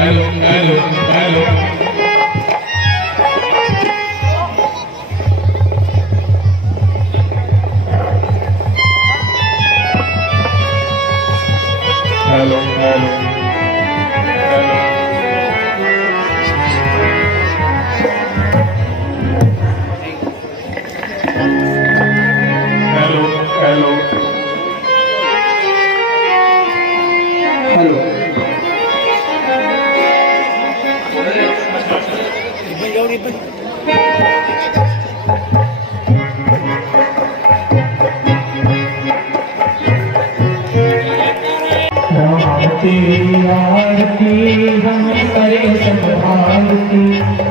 Hello hello hello hello hello hello hello hello Ram तेरी आरती हम करे सब भारती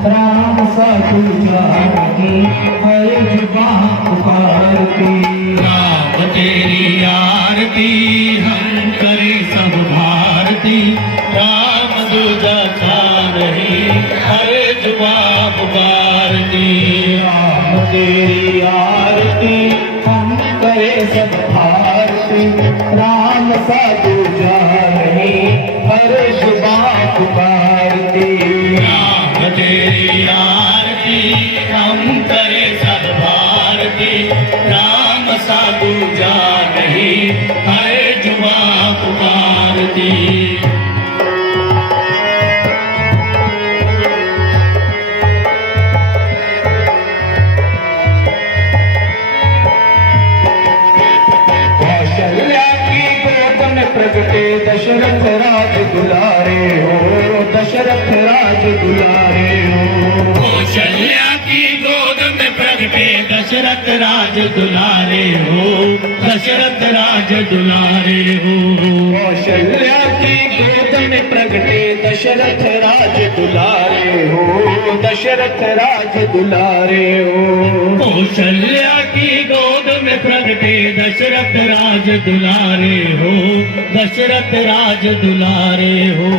राम साधु जानकी हर जुबान पुकारती राम तेरी आरती हम करे सब भारती राम दूजा रही हरे जुबा पुकारती राम तेरी आरती हम करे सब भारती राम साधु जानकी हर जुबान पुकारती राम तेरी आरती हम करे सब भारती राम साधु नहीं हरे जुबा पुकारती प्रगटे दशरथ राज दुलारे हो दशरथ राज दुलारे हो कौशल्या की गोद में प्रगटे दशरथ राज दुलारे हो दशरथ राज दुलारे हो कौशल्या की गोद में प्रगटे दशरथ राज दुलारे हो दशरथ राज दुलारे हो कौशल्या की गोद में प्रगटे दशरथ राज दुलारे हो दशरथ राज दुलारे हो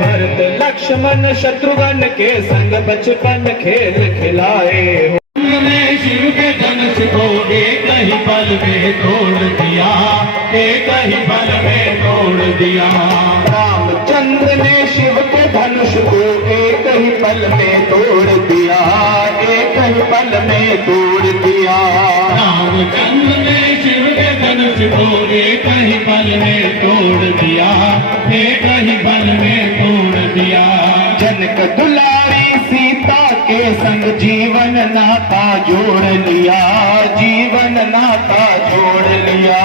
भरत लक्ष्मण शत्रुघ्न के संग बचपन खेल खिलाए हो में शिव के धनुष को एक ही पल में तोड़ दिया एक ही पल में तोड़ दिया रामचंद्र ने शिव के धनुष को एक ही पल में तोड़ दिया एक ही पल में तोड़ दिया रामचंद्र ने शिव के धनुष को एक ही पल में तोड़ दिया एक ही पल में तोड़ दिया जनक दुलारी सीता के संग जीवन नाता जोड़ लिया जीवन नाता जोड़ लिया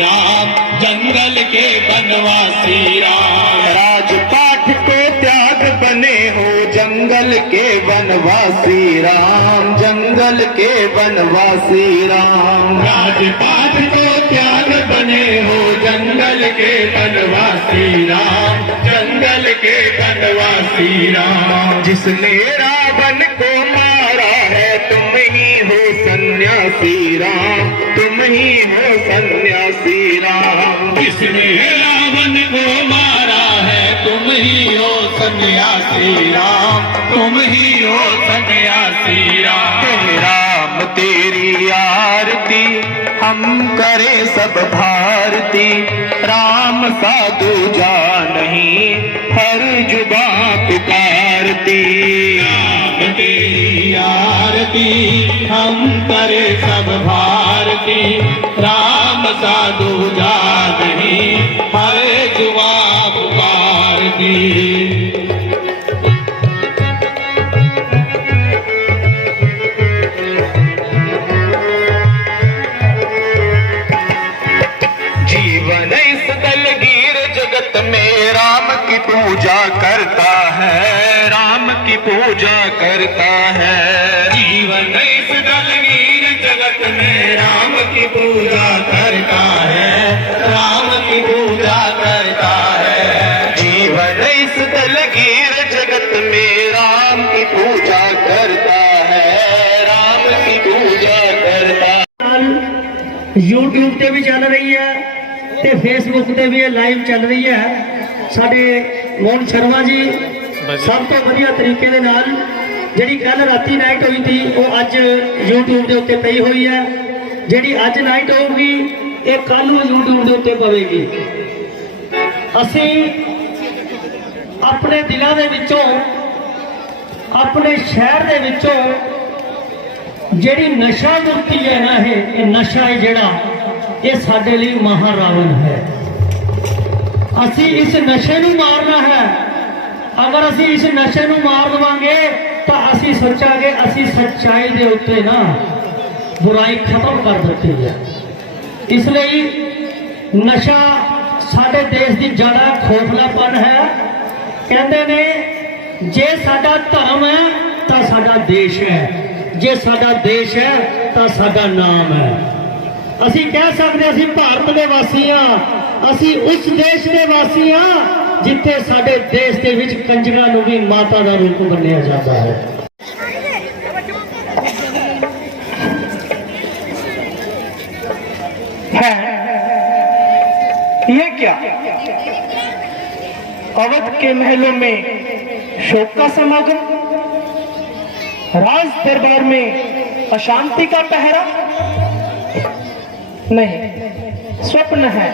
राम जंगल के बनवासी राम राजपाट को त्याग बने हो जंगल के वनवासी राम जंगल के वनवासी राम राजपाट को त्याग बने हो जंगल के बनवासी राम जंगल के बनवासी राम जिसने रावण को मारा है तुम ही हो सन्यासी राम तुम ही हो सन्यासी राम जिसने रावण को मारा है तुम ही हो सन्यासी राम तुम ही हो सन्यासी राम राम तेरी आरती हम करे सब भारती राम साधु नहीं हर जुबा पुकारती राम तेरी आरती हम करे सब भारती राम साधु नहीं हर जुबा पुकारती जीवन इस दलगीर जगत में राम की पूजा करता है राम की पूजा करता है जीवन इस दलगीर जगत में राम की पूजा करता है राम की पूजा करता है जीवन इस दलगीर जगत में राम की पूजा करता है राम की पूजा करता यूट्यूब ਤੇ ਵੀ ਚੱਲ ਰਹੀ ਹੈ ਤੇ ਫੇਸਬੁੱਕ ਤੇ ਵੀ ਇਹ ਲਾਈਵ ਚੱਲ ਰਹੀ ਹੈ। ਸਾਡੇ ਮੋਹਨ ਸ਼ਰਮਾ ਜੀ ਸਭ ਤੋਂ ਵਧੀਆ ਤਰੀਕੇ ਦੇ ਨਾਲ ਜਿਹੜੀ ਕੱਲ ਰਾਤੀ ਨਾਈਟ ਹੋਈ ਸੀ ਉਹ ਅੱਜ YouTube ਦੇ ਉੱਤੇ ਪਈ ਹੋਈ ਹੈ। ਜਿਹੜੀ ਅੱਜ ਨਾਈਟ ਹੋਊਗੀ ਇਹ ਕੱਲ ਨੂੰ YouTube ਦੇ ਉੱਤੇ ਪਵੇਗੀ। ਅਸੀਂ ਆਪਣੇ ਦਿਲਾਂ ਦੇ ਵਿੱਚੋਂ, ਆਪਣੇ ਸ਼ਹਿਰ ਦੇ ਵਿੱਚੋਂ ਜਿਹੜੀ ਨਸ਼ਾ ਮੁਕਤੀ ਹੈ ਨਾ, ਇਹ ਨਸ਼ਾ ਹੈ ਜਿਹੜਾ, ਇਹ ਸਾਡੇ ਲਈ ਮਹਾਰਾਵਣ ਹੈ। ਅਸੀਂ ਇਸ ਨਸ਼ੇ ਨੂੰ ਮਾਰਨਾ ਹੈ। ਅਗਰ ਅਸੀਂ ਇਸ ਨਸ਼ੇ ਨੂੰ ਮਾਰ ਦੇਵਾਂਗੇ ਤਾਂ ਅਸੀਂ ਸੋਚਾਂਗੇ ਅਸੀਂ ਸੱਚਾਈ ਦੇ ਉੱਤੇ ਨਾ ਬੁਰਾਈ ਖਤਮ ਕਰ ਦਿੱਤੀ ਹੈ। ਇਸ ਲਈ ਨਸ਼ਾ ਸਾਡੇ ਦੇਸ਼ ਦੀ ਜੜ ਹੈ, ਖੋਖਲਾਪਨ ਹੈ। ਕਹਿੰਦੇ ਨੇ ਜੇ ਸਾਡਾ ਧਰਮ ਹੈ ਤਾਂ ਸਾਡਾ ਦੇਸ਼ ਹੈ, ਜੇ ਸਾਡਾ ਦੇਸ਼ ਹੈ ਤਾਂ ਸਾਡਾ ਨਾਮ ਹੈ। ਅਸੀਂ ਕਹਿ ਸਕਦੇ ਅਸੀਂ ਭਾਰਤ ਦੇ ਵਾਸੀ ਹਾਂ, ਅਸੀਂ ਉਸ ਦੇਸ਼ ਦੇ ਵਾਸੀ ਹਾਂ ਜਿੱਥੇ ਸਾਡੇ ਦੇਸ਼ ਦੇ ਵਿੱਚ ਕੰਜਕਾਂ ਨੂੰ ਵੀ ਮਾਤਾ ਦਾ ਰੂਪ ਮੰਨਿਆ ਜਾਂਦਾ ਹੈ। ये क्या? अवध के महलों में शोक का समागम, राज दरबार में अशांति का पहरा? नहीं, स्वप्न है।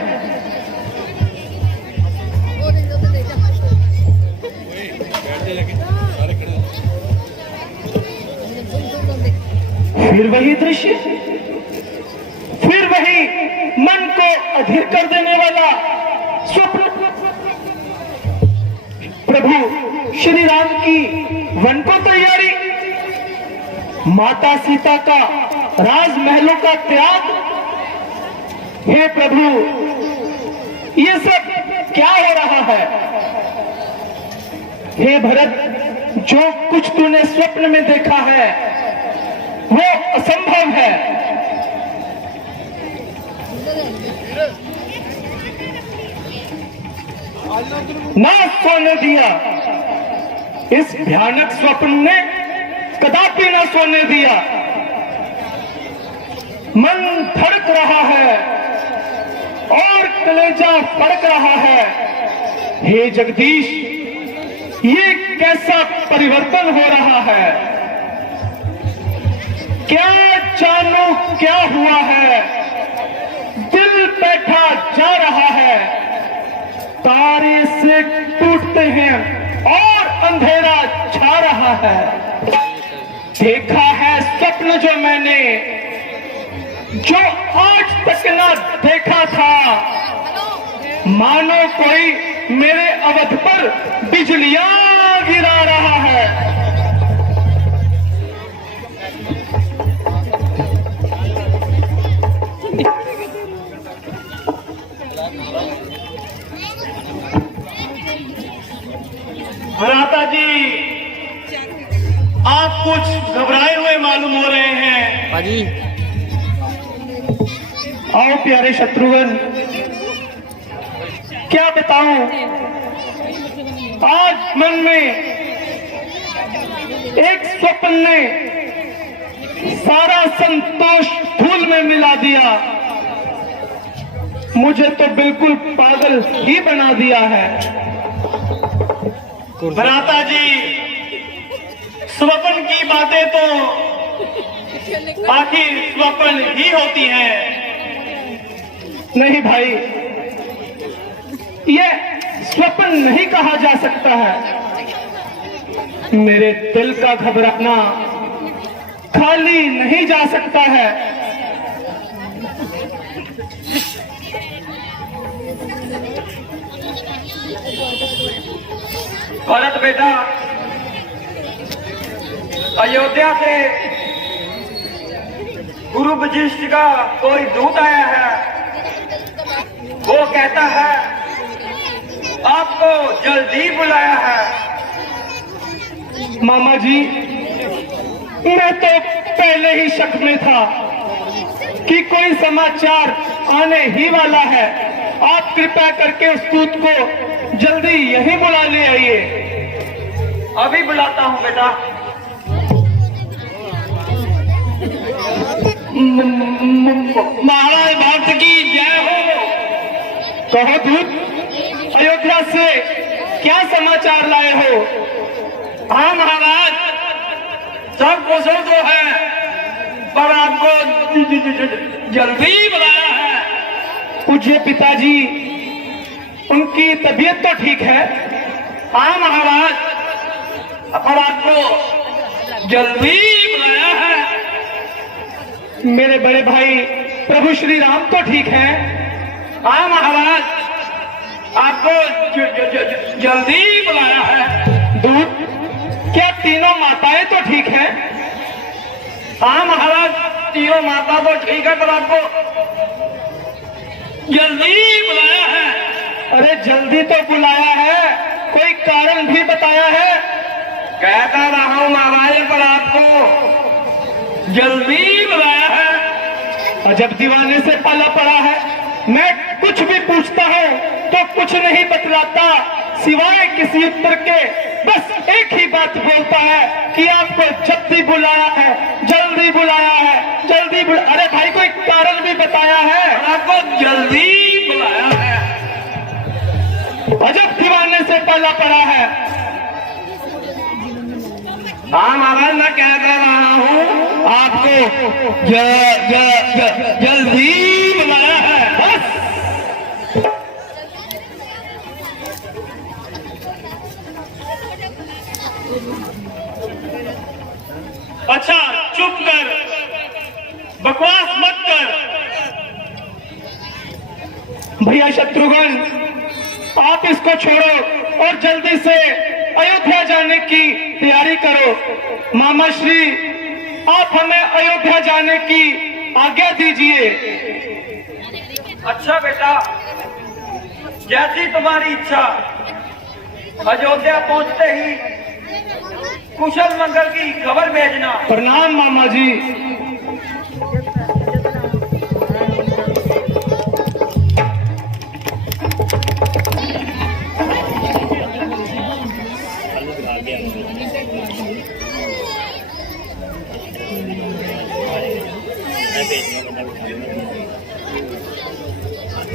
फिर वही दृश्य, फिर वही मन को अधीर कर देने वाला स्वप्न। प्रभु श्री राम की वन को तैयारी, माता सीता का राजमहलों का त्याग। हे प्रभु, ये सब क्या हो रहा है? हे भरत, जो कुछ तूने स्वप्न में देखा है वो असंभव है। ना सोने दिया, इस भयानक स्वप्न ने कदापि ना सोने दिया। मन धड़क रहा है और कलेजा फड़क रहा है। हे जगदीश, ये कैसा परिवर्तन हो रहा है? क्या जानो क्या हुआ है? दिल बैठा जा रहा है, तारे से टूटते हैं और अंधेरा छा रहा है। देखा है स्वप्न जो मैंने, जो आज तक ना देखा था। मानो कोई मेरे अवध पर बिजलियां गिरा रहा है। भराता जी, आप कुछ घबराए हुए मालूम हो रहे हैं। पाजी, आओ प्यारे शत्रुघ्न, क्या बताऊं, आज मन में एक स्वप्न ने सारा संतोष धूल में मिला दिया। मुझे तो बिल्कुल पागल ही बना दिया है। भराता जी, स्वप्न की बातें तो आखिर स्वप्न ही होती हैं। नहीं भाई, ये स्वप्न नहीं कहा जा सकता है। मेरे दिल का घबराना खाली नहीं जा सकता है। भरत बेटा, अयोध्या से गुरु वशिष्ठ का कोई दूत आया है। वो कहता है आपको जल्दी बुलाया है। मामा जी, मैं तो पहले ही शक में था कि कोई समाचार आने ही वाला है। आप कृपया करके उस दूत को जल्दी यहीं बुला ले आइए। अभी बुलाता हूँ बेटा। महाराज भारत की जय हो। कहो दूत, अयोध्या से क्या समाचार लाए हो? हाँ महाराज, सब कुशल तो है, पर आपको जल्दी बुलाया है। पूज्य पिताजी, उनकी तबीयत तो ठीक है, हाँ महाराज, पर आपको जल्दी बुलाया है। मेरे बड़े भाई प्रभु श्री राम तो ठीक हैं? हाँ महाराज, आपको जल्दी बुलाया है। दूत, क्या तीनों माताएं तो ठीक हैं? हाँ महाराज, तीनों माता तो ठीक है, पर आपको जल्दी बुलाया है। अरे जल्दी तो बुलाया है, कोई कारण भी बताया है? कहता रहा हूं महाराज, पर आपको जल्दी बुलाया है। अजब दीवाने से पाला पड़ा है, मैं कुछ भी पूछता हूं तो कुछ नहीं बतलाता, सिवाय किसी उत्तर के बस एक ही बात बोलता है कि आपको जल्दी बुलाया है, जल्दी बुलाया है, जल्दी अरे भाई कोई कारण भी बताया है? आपको जल्दी बुलाया है। अजब दीवाने से पाला पड़ा है। हाँ महाराज, मैं कह रहा हूँ आपको जल्दी बुलाया है, बस। अच्छा चुप कर, बकवास मत कर। भैया शत्रुघ्न, आप इसको छोड़ो और जल्दी से अयोध्या जाने की तैयारी करो। मामा श्री, आप हमें अयोध्या जाने की आज्ञा दीजिए। अच्छा बेटा, जैसी तुम्हारी इच्छा। अयोध्या पहुंचते ही कुशल मंगल की खबर भेजना। प्रणाम मामा जी।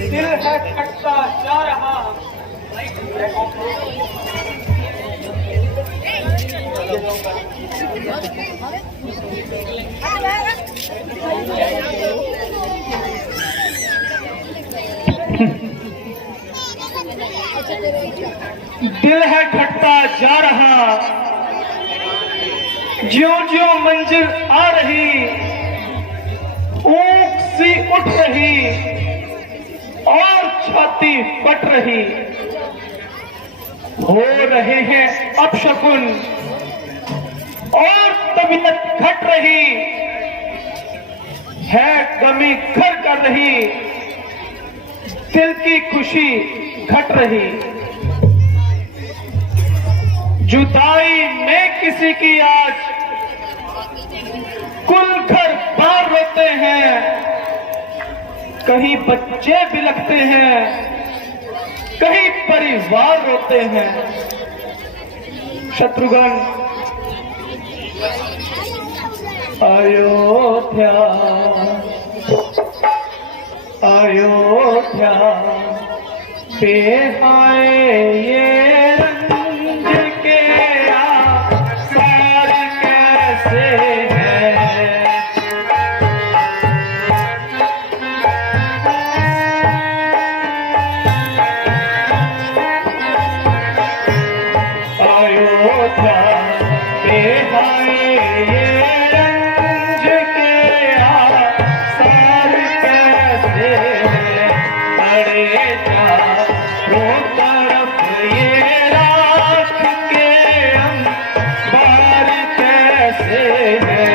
दिल है खटता जा रहा। दिल है खटता जा रहा, ज्यों ज्यों मंजिल आ रही, ऊंट सी उठ रही और छाती फट रही। हो रहे हैं अपशकुन और तबीयत घट रही है, गमी घर कर रही, दिल की खुशी घट रही। जुदाई में किसी की आज कुल घर बार रोते हैं, कहीं बच्चे बिलखते हैं, कहीं परिवार रोते हैं। शत्रुघ्न, अयोध्या अयोध्या बेहाय ये रंग के आसार कैसे हैं। अयोध्या बेहाय ये रंग के आसार कैसे हैं। अरे चारों तरफ ये राख के अंबार कैसे हैं।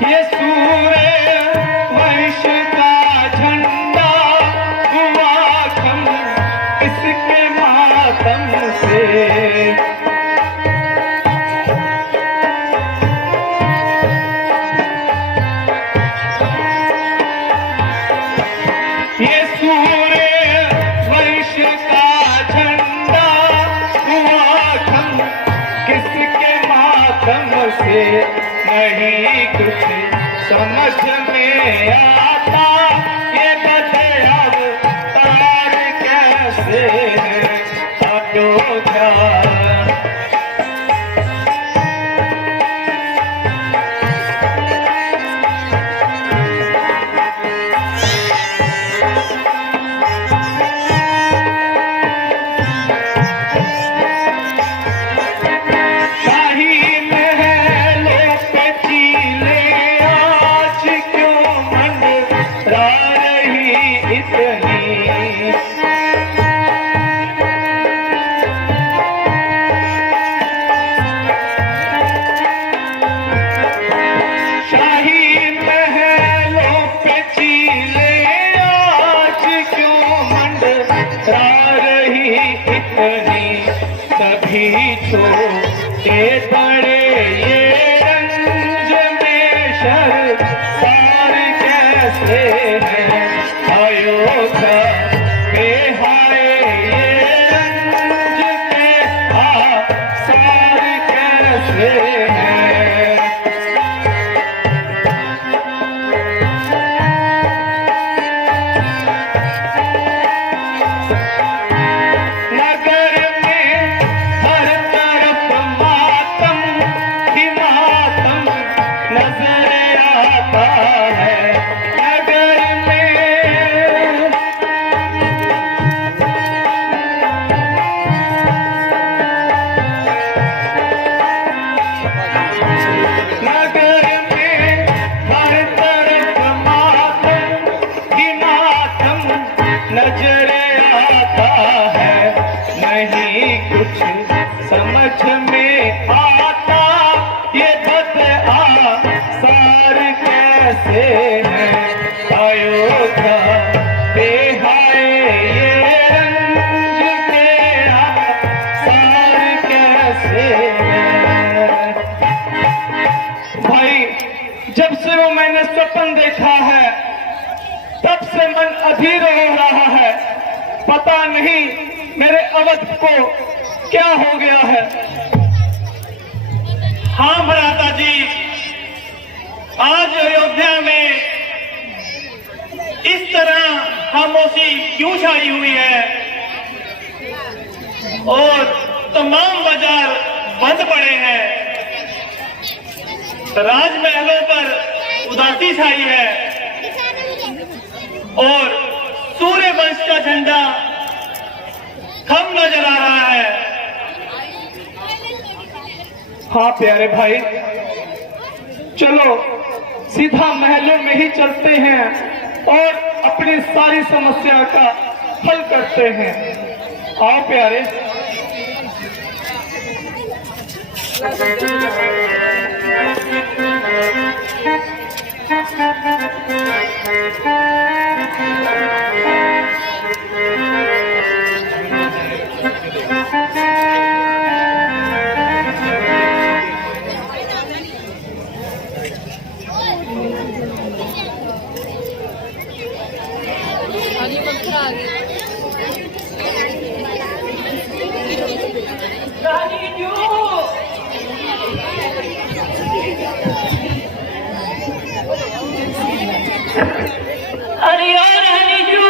ये सूर्य वंश का झंडा हुआ खम इसके मातम से। ये सूर्य वंश का झंडा हुआ खम किसके मातम से। नहीं कुछ समझ में आता, ये बदे अब तार कैसे है। अयोध्या जितनी सभी छोटे बड़े ये रंज में शर्मसार कैसे हैं अयोध्या में हाय ये रंज में आसार कैसे हैं। समझ में आता ये आसार कैसे हैं अयोध्या पे हाय ये रंज के आसार कैसे हैं। भाई जब से वो मैंने सपन देखा है तब से मन अधीर हो रहा है। पता नहीं मेरे अवध को क्या हो गया है। हाँ भ्राता जी, आज अयोध्या में इस तरह खामोशी क्यों छाई हुई है और तमाम बाजार बंद पड़े हैं। राजमहलों पर उदासी छाई है और सूर्य वंश का झंडा कम नजर आ रहा है। हाँ प्यारे भाई, चलो सीधा महलों में ही चलते हैं और अपनी सारी समस्या का हल करते हैं। आओ प्यारे। अरे और हनीजू,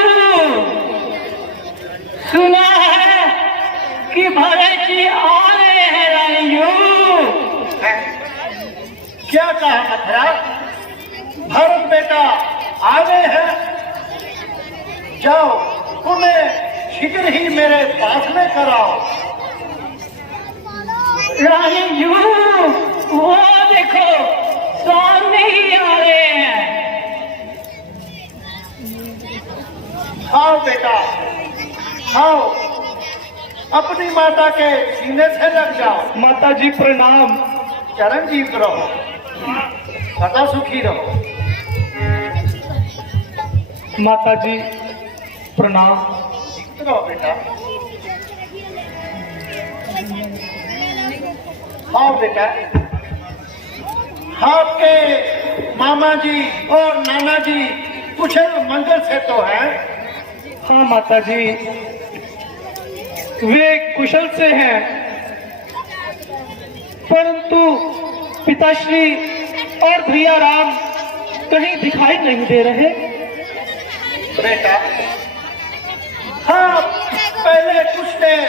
सुना है कि भरत जी आ रहे हैं रानीजू। क्या कहा मथुरा? भरत बेटा आ गए हैं? जाओ उन्हें शीघ्र ही मेरे पास में कराओ। रानीजू वो देखो सामने ही आ रहे हैं। आओ बेटा आओ, अपनी माता के सीने से लग जाओ। माता जी प्रणाम। चिरंजीव रहो, सदा सुखी रहो। माता जी प्रणाम। ठीक रहो बेटा। आओ बेटा, आपके मामा जी और नाना जी कुशल मंगल से तो हैं? हाँ माता जी, वे कुशल से हैं, परंतु पिताश्री और भैया राम कहीं दिखाई नहीं दे रहे। बेटा हाँ, पहले कुछ देर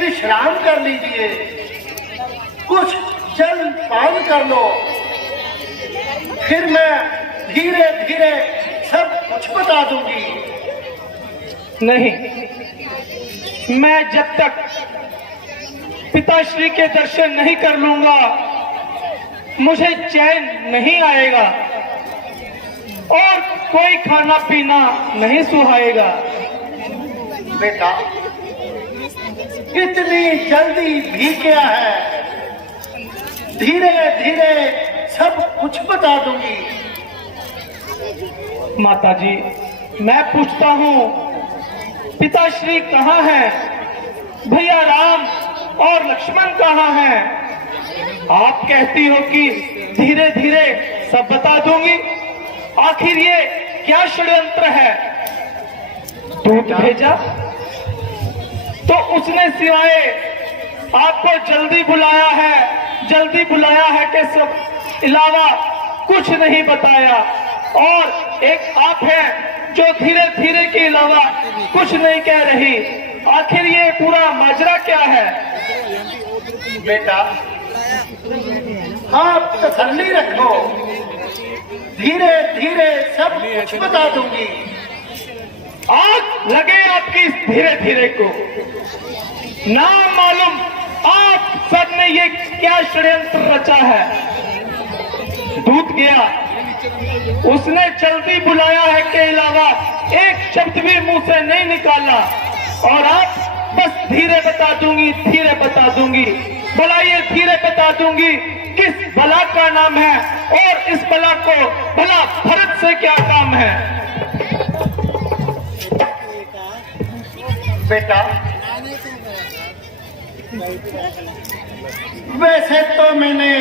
विश्राम कर लीजिए, कुछ जल पान कर लो, फिर मैं धीरे धीरे सब कुछ बता दूंगी। नहीं, मैं जब तक पिताश्री के दर्शन नहीं कर लूंगा मुझे चैन नहीं आएगा और कोई खाना पीना नहीं सुहाएगा। बेटा इतनी जल्दी भी क्या है, धीरे धीरे सब कुछ बता दूंगी। माता जी मैं पूछता हूँ पिताश्री कहाँ है? भैया राम और लक्ष्मण कहाँ हैं? आप कहती हो कि धीरे धीरे सब बता दूंगी। आखिर ये क्या षड्यंत्र है? दूत भेजा तो उसने सिवाय आपको जल्दी बुलाया है कि सब इलावा कुछ नहीं बताया। और एक आप हैं जो धीरे धीरे के अलावा कुछ नहीं कह रही। आखिर ये पूरा माजरा क्या है? बेटा, आप तसल्ली रखो, धीरे धीरे सब कुछ बता दूंगी। आग लगे आपकी इस धीरे धीरे को। ना मालूम आप सब ने ये क्या षड्यंत्र रचा है। दूत गया, उसने जल्दी बुलाया है के अलावा एक शब्द भी मुंह से नहीं निकाला। और आप बस धीरे बता दूंगी। बुलाइए, धीरे बता दूंगी किस बला का नाम है और इस बला को भला भरत से क्या काम है। बेटा, वैसे तो मैंने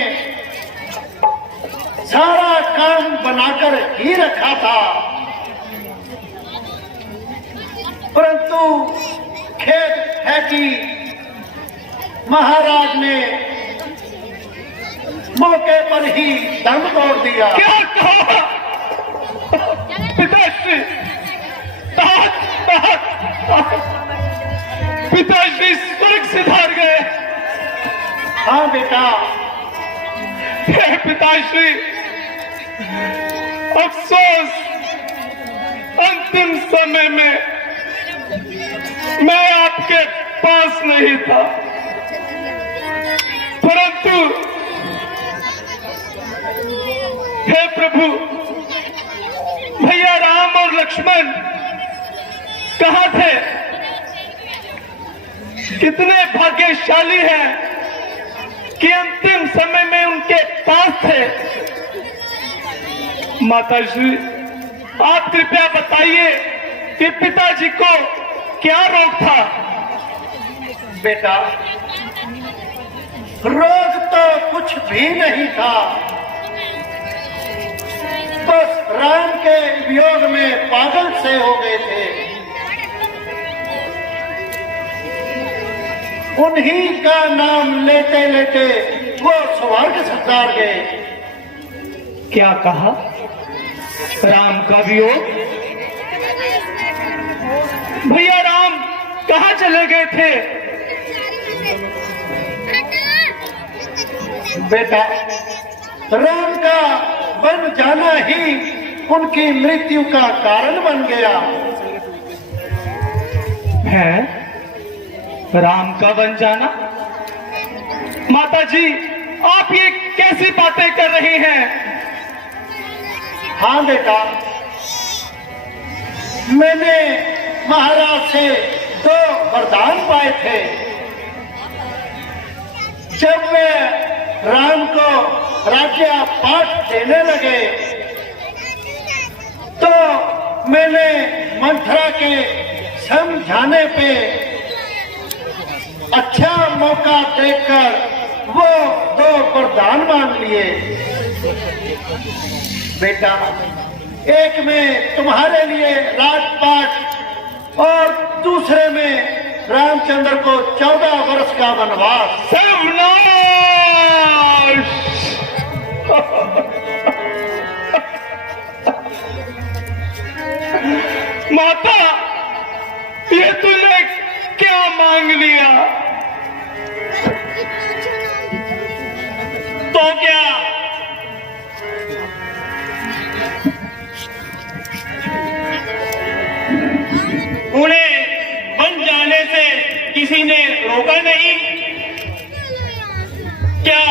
सारा काम बनाकर ही रखा था, परंतु खेद है कि महाराज ने मौके पर ही दम तोड़ दिया। क्या कहा पिताश्री? पिताश्री स्वर्ग सिधार गए। हाँ बेटा, हे पिताश्री, अफसोस अंतिम समय में मैं आपके पास नहीं था, परंतु हे प्रभु, भैया राम और लक्ष्मण कहाँ थे? कितने भाग्यशाली हैं कि अंतिम समय में उनके पास थे। माताश्री, आप कृपया बताइए कि पिताजी को क्या रोग था? बेटा, रोग तो कुछ भी नहीं था, बस राम के वियोग में पागल से हो गए थे। उन्हीं का नाम लेते लेते वो स्वर्ग सिधार गए। क्या कहा? राम का वियोग? भैया राम कहाँ चले गए थे? बेटा, राम का बन जाना ही उनकी मृत्यु का कारण बन गया है। राम का बन जाना? माताजी, आप ये कैसी बातें कर रही हैं? हाँ बेटा, मैंने महाराज से 2 वरदान पाए थे। जब वे राम को राज्य पाठ देने लगे तो मैंने मंथरा के समझाने पे अच्छा मौका देखकर वो 2 वरदान मांग लिए। बेटा, एक में तुम्हारे लिए राजपाट और दूसरे में रामचंद्र को 14 वर्ष का वनवास। सर्वनाश! माता, ये तूने क्या मांग लिया? तो क्या? उन्हें बन जाने से किसी ने रोका नहीं? क्या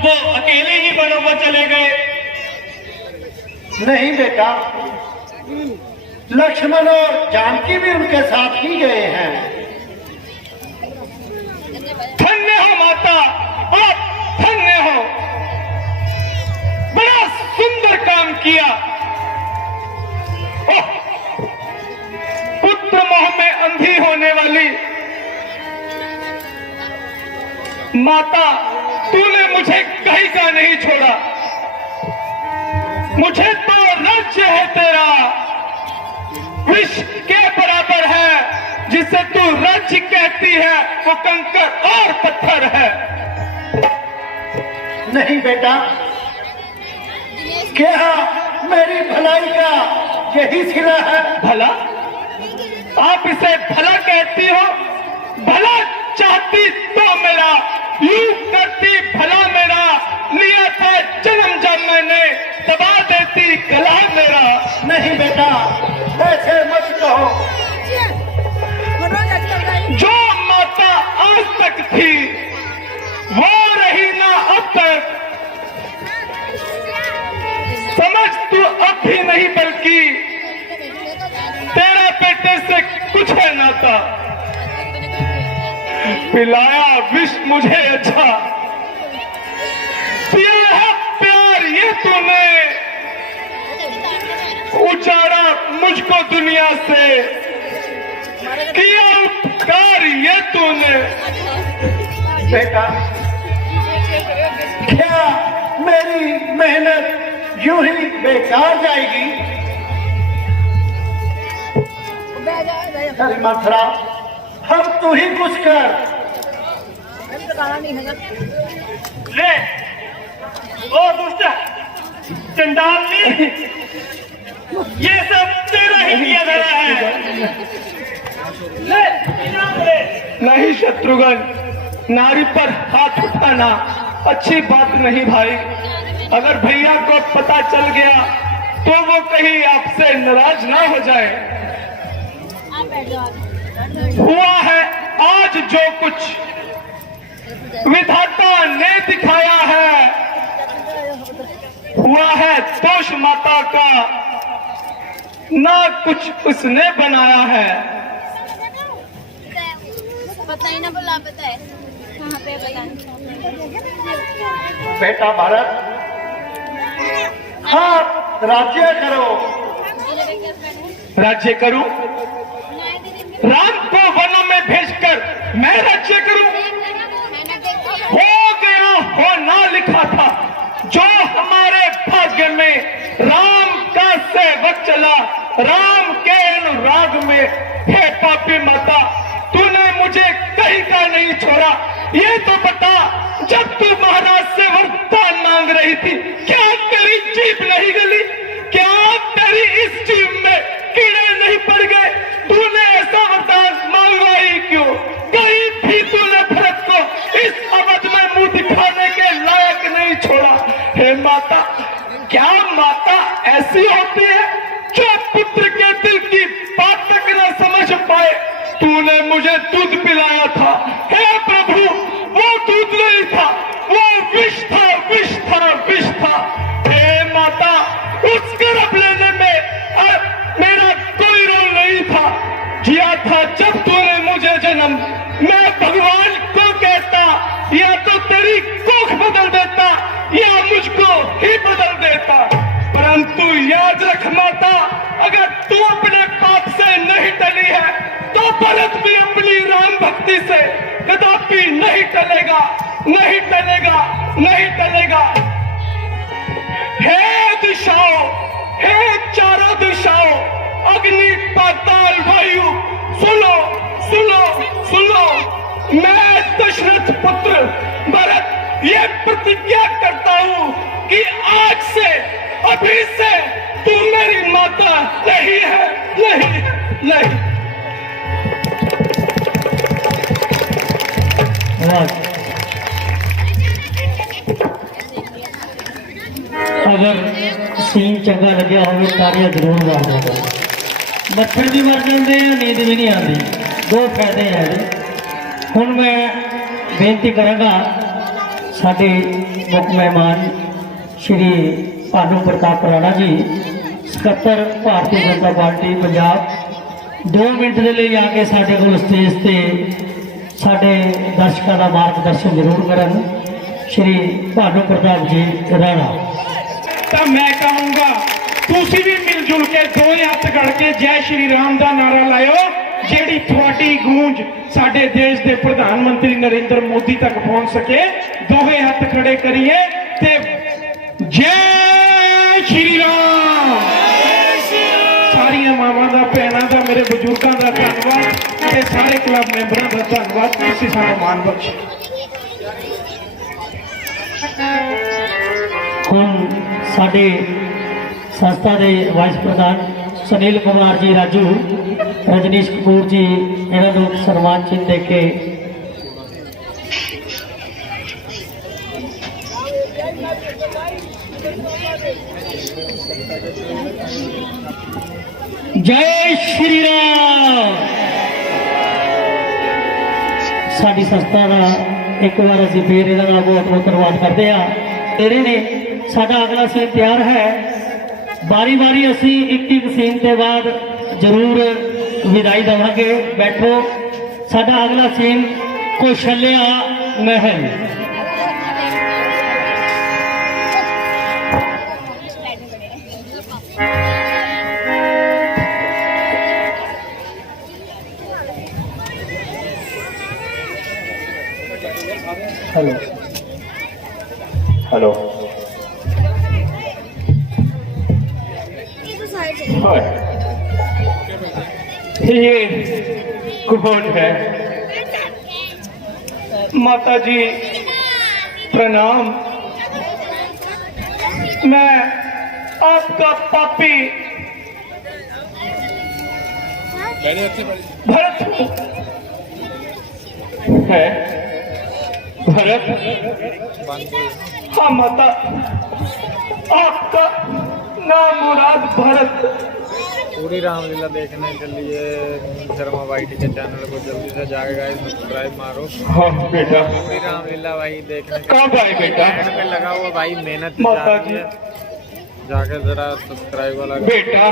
वो अकेले ही बनों को चले गए? नहीं बेटा, लक्ष्मण और जानकी भी उनके साथ ही गए हैं। धन्य हो माता, आप धन्य हो। बड़ा सुंदर काम किया। ओह, पुत्र मोह में अंधी होने वाली माता तूने मुझे कहीं का नहीं छोड़ा, मुझे तो राज्य है तेरा विष के बराबर है, जिसे तू राज्य कहती है वो कंकर और पत्थर है। नहीं बेटा, क्या मेरी भलाई का यही सिला है? भला? आप इसे भला कहती हो? भला चाहती तो मेरा यूं करती भला मेरा, लिया था जन्म जब मैंने दबा देती गला मेरा। नहीं बेटा, ऐसे मत कहो। जो माता आज तक थी वो रही ना अब तक, समझ तू अब भी नहीं बल्कि तेरा बेटे से कुछ है नाता। पिलाया विष मुझे अच्छा, पिया है प्यार ये तूने, उजाड़ा मुझको दुनिया से, किया उपकार ये तूने। बेटा, क्या मेरी मेहनत यूं ही बेकार जाएगी? अरे मथुरा, अब तू ही कुछ कर। ले ओ दुष्ट चंडाली, ये सब तेरा ही किया गया है। ले नहीं शत्रुघ्न, नारी पर हाथ उठाना अच्छी बात नहीं भाई। अगर भैया को पता चल गया तो वो कहीं आपसे नाराज ना हो जाए। हुआ है आज जो कुछ विधाता ने दिखाया है, हुआ है दोष माता का, ना कुछ उसने बनाया है। पता ही ना बोला, पता है कहाँ पे बता। बेटा भारत, हाँ राज्य करो। राज्य करूं? राम को वनों में भेजकर मैं राज्य करूं? हो गया हो ना लिखा था, जो हमारे भाग्य में राम का सेवक चला, राम के अनुराग में। हे पापी माता, तूने मुझे कहीं का नहीं छोड़ा। ये तो बता, जब तू महाराज से वरदान मांग रही थी, क्या तेरी जीभ नहीं गली? क्या तेरी इस जीभ में कीड़े नहीं पड़ गए? तूने ऐसा वरदान मांगा ही क्यों? कहीं भी तूने भरत को इस अवध में मुंह दिखाने के लायक नहीं छोड़ा। हे माता, क्या माता ऐसी होती है जो पुत्र के दिल की बात तक न समझ पाए? तूने मुझे दूध पिलाया था, हे प्रभु, वो दूध नहीं था, वो विष था, विष था, विष था। हे माता, उस गर्भ लेने में मेरा कोई रोल नहीं था। जिया था जब तूने मुझे जन्म, मैं भगवान को कहता, या तो तेरी कोख बदल देता या मुझको ही बदल देता। परंतु याद रख माता, अगर तू अपने पाप से नहीं टली है तो भरत भी अपनी राम भक्ति से कदापि नहीं टलेगा, नहीं टलेगा, नहीं टलेगा। हे दिशाओं, हे चारों दिशाओं, अग्नि पाताल वायु, सुनो सुनो सुनो, मैं दशरथ पुत्र भरत ये प्रतिज्ञा करता हूँ कि आज से, अभी से तू मेरी माता नहीं है, नहीं, नहीं। अगर सीन चंगा लगे हो तारियां जरूर मारना करो। मच्छर भी मर जाते हैं, नींद भी नहीं आती, दो फायदे हैं। हुण मैं बेनती करांगा साडे मुख मेहमान श्री भानु प्रताप राणा जी, सकत्तर भारतीय जनता पार्टी पंजाब, 2 मिनट के लिए आके साडे कोल स्टेज से साडे दर्शकों का मार्गदर्शन जरूर करन। श्री भानु प्रताप जी राणा। तो मैं कहूंगा तुसी भी मिलजुल के 2 हथ गड़ के जय श्री राम का नारा लाओ। ਜਿਹੜੀ ਤੁਹਾਡੀ ਗੂੰਜ ਸਾਡੇ ਦੇਸ਼ ਦੇ ਪ੍ਰਧਾਨ ਮੰਤਰੀ ਨਰਿੰਦਰ ਮੋਦੀ ਤੱਕ ਪਹੁੰਚ ਸਕੇ। ਦੋਵੇਂ ਹੱਥ ਖੜੇ ਕਰੀਏ ਤੇ ਜੈ ਸ਼੍ਰੀ ਰਾਮ। ਸਾਰੀਆਂ ਮਾਵਾਂ ਦਾ, ਭੈਣਾਂ ਦਾ, ਮੇਰੇ ਬਜ਼ੁਰਗਾਂ ਦਾ ਧੰਨਵਾਦ ਤੇ ਸਾਰੇ ਕਲੱਬ ਮੈਂਬਰਾਂ ਦਾ ਧੰਨਵਾਦ। ਤੁਸੀਂ ਸਾਨੂੰ ਮਾਣ ਬਖਸ਼ੇ। ਹੁਣ ਸਾਡੇ ਸੰਸਥਾ ਦੇ ਵਾਈਸ ਪ੍ਰਧਾਨ ਸੁਨੀਲ ਕੁਮਾਰ ਜੀ ਰਾਜੂ, ਰਜਨੀਸ਼ ਕਪੂਰ ਜੀ, ਇਹਨਾਂ ਨੂੰ ਸਨਮਾਨ ਚਿੰਨ੍ਹ ਦੇ ਕੇ ਜੈ ਸ਼੍ਰੀ ਰਾਮ। ਸਾਡੀ ਸੰਸਥਾ ਦਾ ਇੱਕ ਵਾਰ ਅਸੀਂ ਫੇਰ ਇਹਨਾਂ ਨਾਲ ਬਹੁਤ ਬਹੁਤ ਧੰਨਵਾਦ ਕਰਦੇ ਹਾਂ। ਤੇਰੇ ਨੇ ਸਾਡਾ ਅਗਲਾ ਸੀਨ ਤਿਆਰ ਹੈ। ਬਾਰੀ ਬਾਰੀ ਅਸੀਂ ਇੱਕ ਇੱਕ ਸੀਨ ਦੇ ਬਾਅਦ ਜ਼ਰੂਰ ਵਿਦਾਈ ਦੇਵਾਂਗੇ। ਬੈਠੋ। ਸਾਡਾ ਅਗਲਾ ਸੀਨ ਕੌਸ਼ਲਿਆ ਮਹਿਲ। हेलो हेलो ये तो साइड से ये कौन है? माता जी प्रणाम। मैं आपका पापी भरत है। भरत? हाँ माता, आपका नाम मुराद भरत। पूरी रामलीला देखने के लिए शर्मा भाई टीचर चैनल को जल्दी से जाके गाइस सब्सक्राइब मारो। हाँ बेटा। पूरी रामलीला भाई देखने कब आए बेटा? पे लगा हुआ भाई, मेहनत माता जाती है। जाके जरा सब्सक्राइब वाला बेटा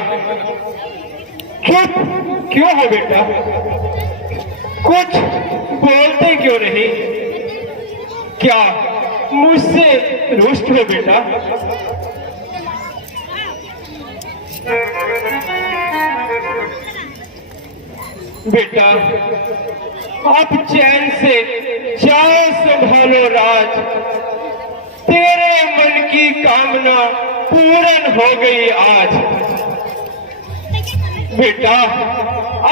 चुप क्यों है बेटा? कुछ बोलते क्यों नहीं? क्या मुझसे रुष्ट हो बेटा? बेटा आप चैन से जाओ, संभालो राज। तेरे मन की कामना पूर्ण हो गई आज। बेटा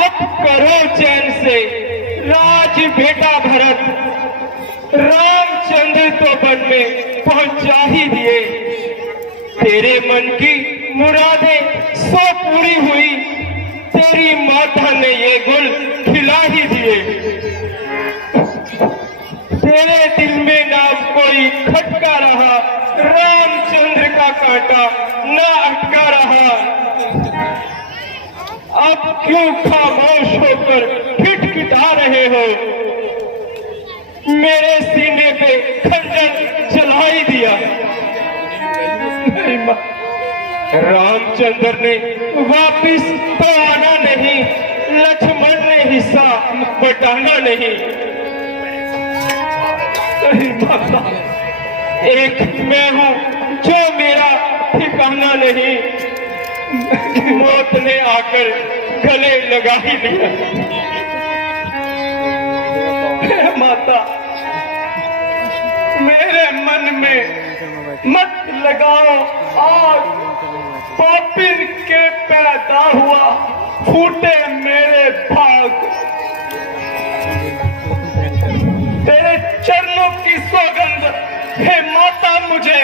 अब करो चैन से राज। बेटा भरत, रामचंद्र तो वन में पहुंचा ही दिए। तेरे मन की मुरादें सो पूरी हुई। तेरी माता ने ये गुल खिला ही दिए। तेरे दिल में ना कोई खटका रहा, रामचंद्र का कांटा ना अटका रहा। अब क्यों खामोश होकर खिटखिटा रहे हो? मेरे सीने पे खंजर चला ही दिया। मेरी मां रामचंद्र ने वापिस तो आना नहीं, लक्ष्मण ने हिस्सा बटाना नहीं। मेरी माता, एक मैं हूं जो मेरा ठिकाना नहीं। मौत ने आकर गले लगा ही दिया। माता मेरे मन में मत लगाओ आग। पापिन के पैदा हुआ फूटे मेरे भाग। तेरे चरणों की सौगंध है माता, मुझे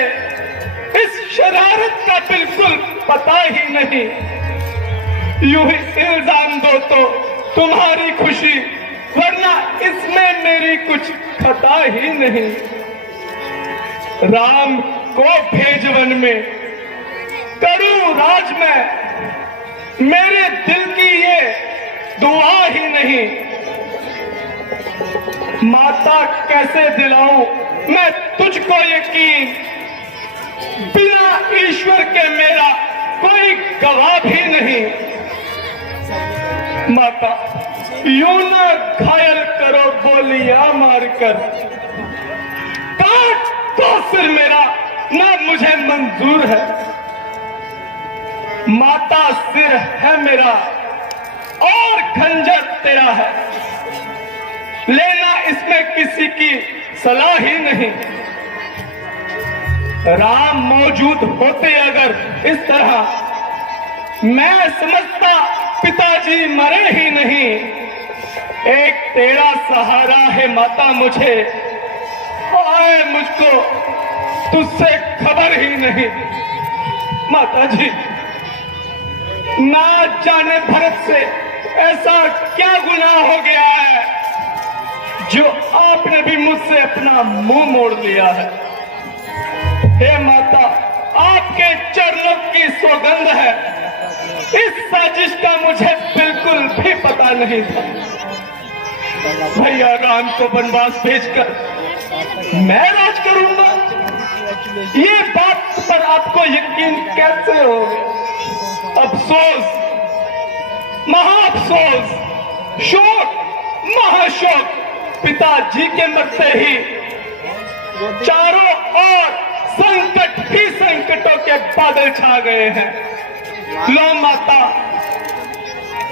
इस शरारत का बिल्कुल पता ही नहीं। यूं ही इल्जाम दो तो तुम्हारी खुशी, वरना इसमें मेरी कुछ खता ही नहीं। राम को भेज वन में, करूं राज में, मेरे दिल की ये दुआ ही नहीं। माता कैसे दिलाऊं मैं तुझको यकीन, बिना ईश्वर के मेरा कोई गवाह भी नहीं। माता यूं ना घायल करो गोलियां मारकर, काट तो सिर मेरा ना मुझे मंजूर है। माता सिर है मेरा, और खंजर तेरा है। लेना इसमें किसी की सलाह ही नहीं। राम मौजूद होते अगर इस तरह, मैं समझता पिताजी मरे ही नहीं। एक तेरा सहारा है माता मुझे, आए मुझको तुझसे खबर ही नहीं। माता जी, ना जाने भरत से ऐसा क्या गुनाह हो गया है जो आपने भी मुझसे अपना मुंह मोड़ लिया है। हे माता, आपके चरणों की सौगंध है, इस साजिश का मुझे बिल्कुल भी पता नहीं था। भैया राम को वनवास भेजकर मैं राज करूंगा, ये बात पर आपको यकीन कैसे हो गया? अफसोस, महाअफसोस, शोक, महाशोक। पिताजी के मरते ही चारों ओर संकट ही संकटों के बादल छा गए हैं। लो माता,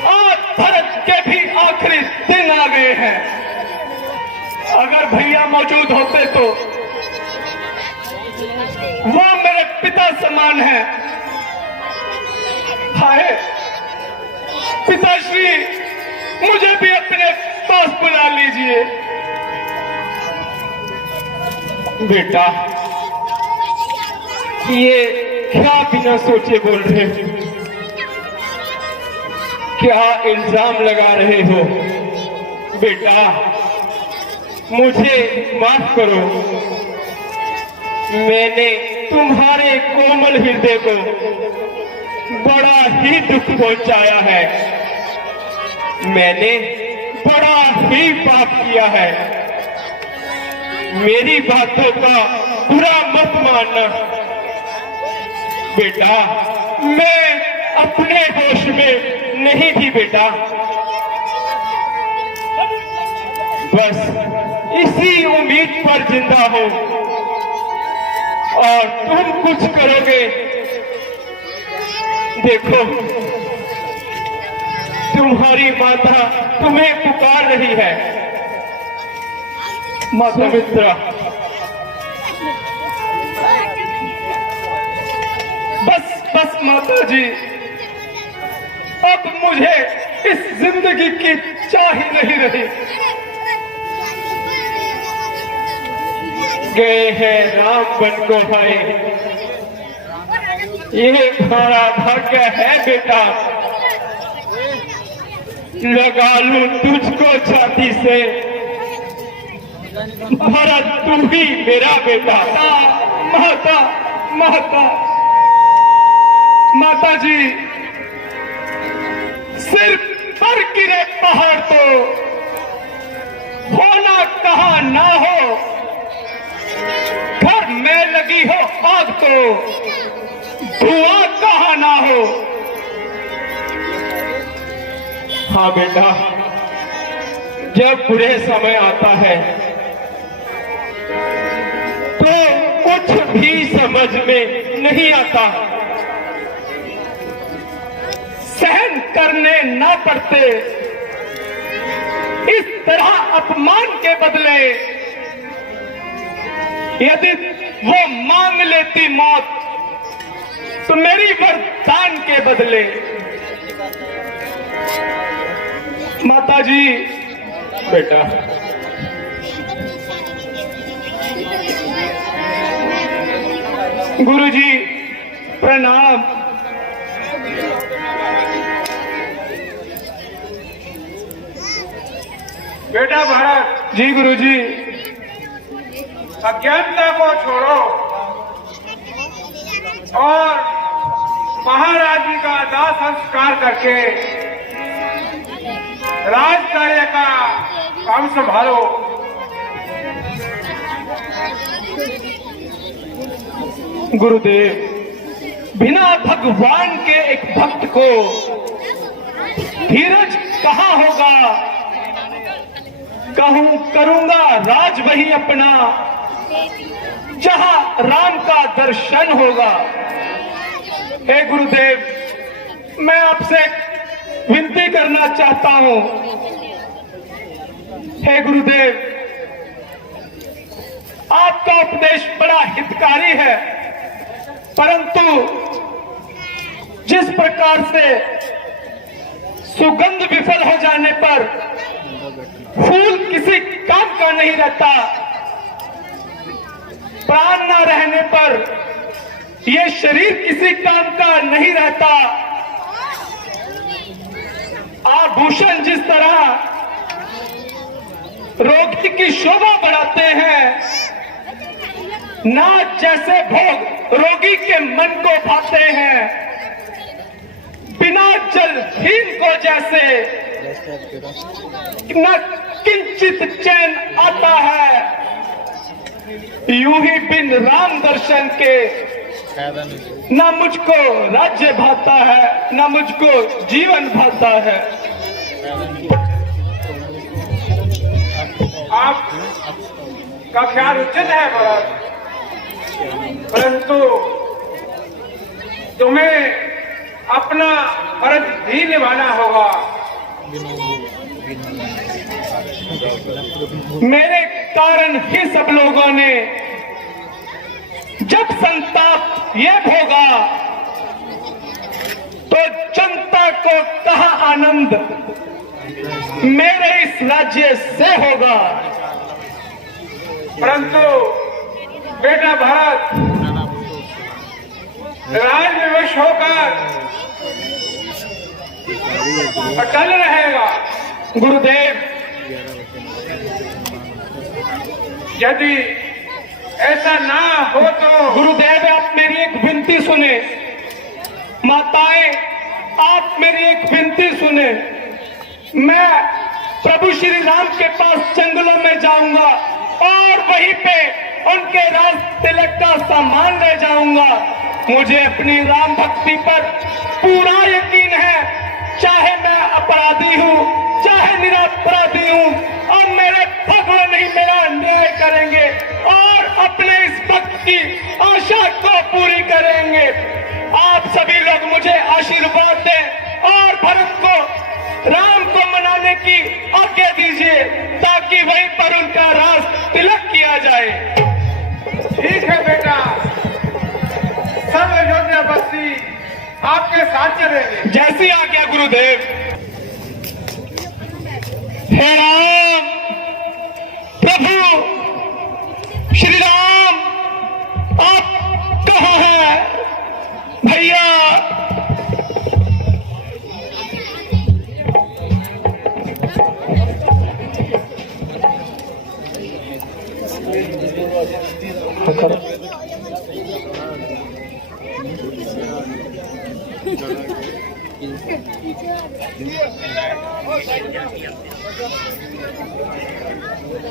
आज भरत के भी आखिरी दिन आ गए हैं। अगर भैया मौजूद होते तो वो मेरे पिता समान है। हाय पिताश्री, मुझे भी अपने पास बुला लीजिए। बेटा, ये क्या बिना सोचे बोल रहे हो? क्या इल्जाम लगा रहे हो? बेटा, मुझे माफ करो। मैंने तुम्हारे कोमल हृदय को बड़ा ही दुख पहुंचाया है। मैंने बड़ा ही पाप किया है। मेरी बातों का बुरा मत मानना। बेटा, मैं अपने होश में नहीं थी बेटा। बस इसी उम्मीद पर जिंदा हो और तुम कुछ करोगे। देखो, तुम्हारी माता तुम्हें पुकार रही है। माता मित्रा, बस माता जी, अब मुझे इस जिंदगी की चाह ही नहीं रही। गए हैं राम बन को भाई, ये हमारा भाग्य है बेटा। लगा लूं तुझको छाती से, भरत तू ही मेरा बेटा। माता माता माता जी, सिर पर गिरे पहाड़ तो होना कहाँ ना हो, घर में लगी हो आग तो धुआं कहाँ ना हो। हाँ बेटा, जब बुरे समय आता है तो कुछ भी समझ में नहीं आता। सहन करने ना पड़ते इस तरह अपमान के बदले, यदि वो मांग लेती मौत तो मेरी वरदान के बदले। माता जी, बेटा, गुरुजी प्रणाम। बेटा भरत, जी गुरुजी। अज्ञानता को छोड़ो और महाराज जी का दाह संस्कार करके राज कार्य का काम संभालो। गुरुदेव, बिना भगवान के एक भक्त को धीरज कहाँ होगा। कहूं करूंगा राज वही अपना जहां राम का दर्शन होगा। हे गुरुदेव, मैं आपसे विनती करना चाहता हूं। हे गुरुदेव, आपका उपदेश बड़ा हितकारी है, परंतु जिस प्रकार से सुगंध विफल हो जाने पर फूल किसी काम का नहीं रहता, प्राण न रहने पर यह शरीर किसी काम का नहीं रहता, आभूषण जिस तरह रोगी की शोभा बढ़ाते हैं, नाच जैसे भोग रोगी के मन को भाते हैं, बिना जल हीन को जैसे न किंचित चैन आता है, यूं ही बिन राम दर्शन के न मुझको राज्य भाता है, न मुझको जीवन भाता है। आप का ख्याल उचित है भरत, परंतु तुम्हें अपना फर्ज भी निभाना होगा। मेरे कारण ही सब लोगों ने जब संताप ये भोगा, तो जनता को कहा आनंद मेरे इस राज्य से होगा। परंतु बेटा भरत राज विवश होकर अटल रहेगा। गुरुदेव, यदि ऐसा ना हो तो गुरुदेव, आप मेरी एक विनती सुने। माताएं, आप मेरी एक विनती सुने। मैं प्रभु श्री राम के पास जंगलों में जाऊंगा और वहीं पे उनके राज तिलक का सामान ले जाऊंगा। मुझे अपनी राम भक्ति पर पूरा यकीन है, चाहे मैं अपराधी हूँ चाहे निरपराधी हूँ, और मेरे भगवान ही मेरा न्याय करेंगे और अपने इस भक्त की आशा को पूरी करेंगे। आप सभी लोग मुझे आशीर्वाद दें और भरत को, राम को मनाने की आज्ञा दीजिए, ताकि वहीं पर उनका राज तिलक किया जाए। ठीक है बेटा, सब अयोध्या बस्ती आपके साथ चलेंगे। जैसी आज्ञा गुरुदेव। हे राम, प्रभु श्री राम, आप कहाँ हैं? भैया,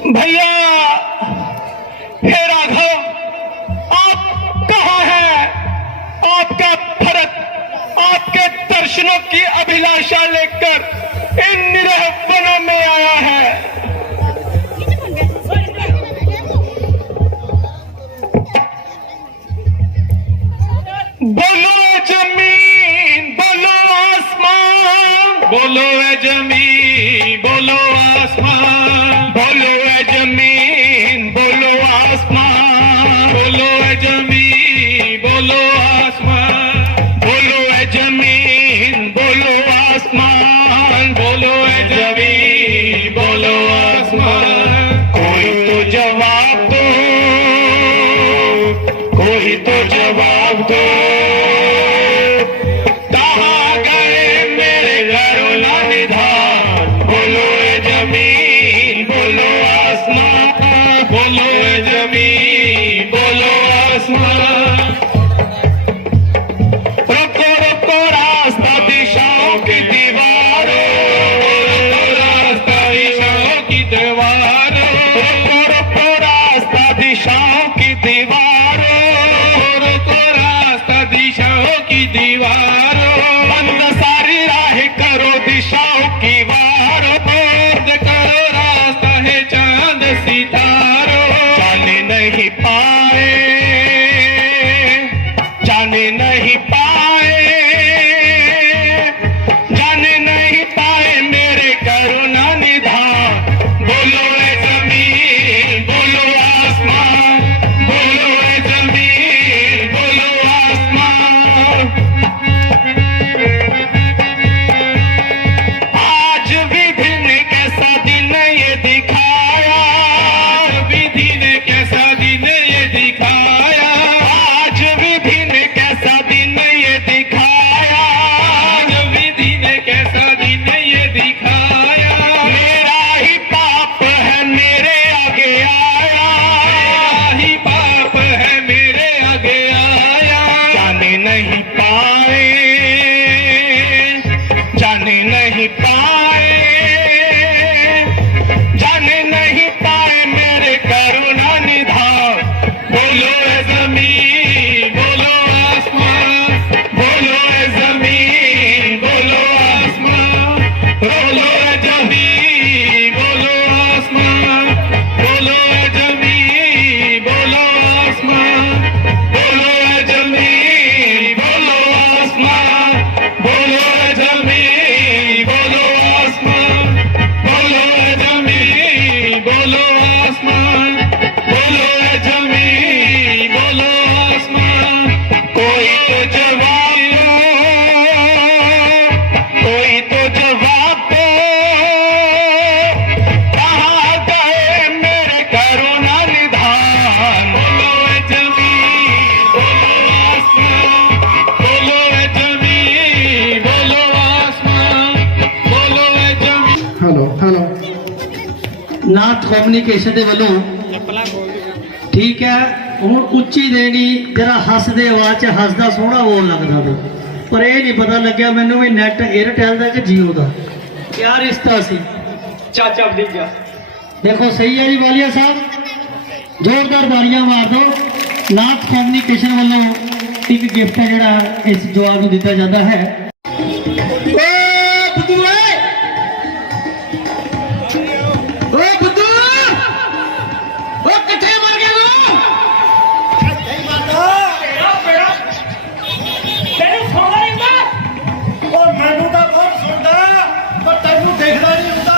भैया, हे राघव, आप कहाँ हैं? आपका भरत आपके दर्शनों की अभिलाषा लेकर इन निरह वनों में आया है। बोलो जमीन, बोलो आसमान, बोलो ए जमीन, बोलो आसमान, बोलो ए जमीन, बोलो आसमान, बोलो ए जमीन, बोलो आसमान, बोलो ए जमीन, बोलो आसमान, बोलो ए जमीन, बोलो आसमान। कोई तो जवाब दो, कोई तो जवाब दो, कहाँ गए मेरे घरों निधान? बोलो ए जमीन, बोलो आसमान, बोलो ए जमीन, बोलो आसमान। रोको रोको रास्ता दिशाओं की दीवारों, रोको रास्ता दिशाओं की पाए, जाने नहीं पाए मेरे करुणा निधान। बोलो ए जमीन बोलो आसमान, बोलो ए जमीन बोलो आसमान, बोलो ए जमीन बोलो आसमान, बोलो ए जमीन बोलो आसमान, बोलो ए जमीन बोलो आसमान, बोलो ए जमीन बोलो आसमान, बोलो ए जमीन बोलो आसमान, बोलो ए जमीन बोलो आसमान। कोई तो जवाब दो, कोई तो जवाब दो, कहाँ गए मेरे करुणा निधान। बोलो ए जमीन बोलो आसमान, बोलो ए जमीन बोलो आसमान, बोलो ए जमीन। हेलो हेलो ਨਾਥ ਕਮਿਊਨੀਕੇਸ਼ਨ ਦੇ ਵੱਲੋਂ ਠੀਕ ਹੈ ਹੁਣ ਉੱਚੀ ਦੇਣੀ ਜਰਾ ਹੱਸਦੇ ਆਵਾਜ਼ ਚ ਹੱਸਦਾ ਸੋਹਣਾ ਬੋਲ ਲੱਗਦਾ ਤੇ ਪਰ ਇਹ ਨਹੀਂ ਪਤਾ ਲੱਗਿਆ ਮੈਨੂੰ ਵੀ ਨੈਟ 에ਅਰਟੈਲ ਦਾ ਕਿ ਜੀਓ ਦਾ ਕਿਆ ਰਿਸ਼ਤਾ ਸੀ चाचा भतीजा ਦੇਖੋ ਸਹੀ ਹੈ ਜੀ ਵਾਲੀਆ ਸਾਹਿਬ ਜ਼ੋਰਦਾਰ ਤਾੜੀਆਂ ਮਾਰ ਦਿਓ ਨਾਥ ਕਮਿਊਨੀਕੇਸ਼ਨ ਵੱਲੋਂ ਇੱਕ ਗਿਫਟ ਹੈ ਜਿਹੜਾ ਇਸ ਜਵਾਬ ਨੂੰ ਦਿੱਤਾ ਜਾਂਦਾ ਹੈ ਉਹ ਮੈਨੂੰ ਤਾਂ ਬਹੁਤ ਸੁਣਦਾ ਪਰ ਤੈਨੂੰ ਦੇਖਦਾ ਨਹੀਂ ਹੁੰਦਾ।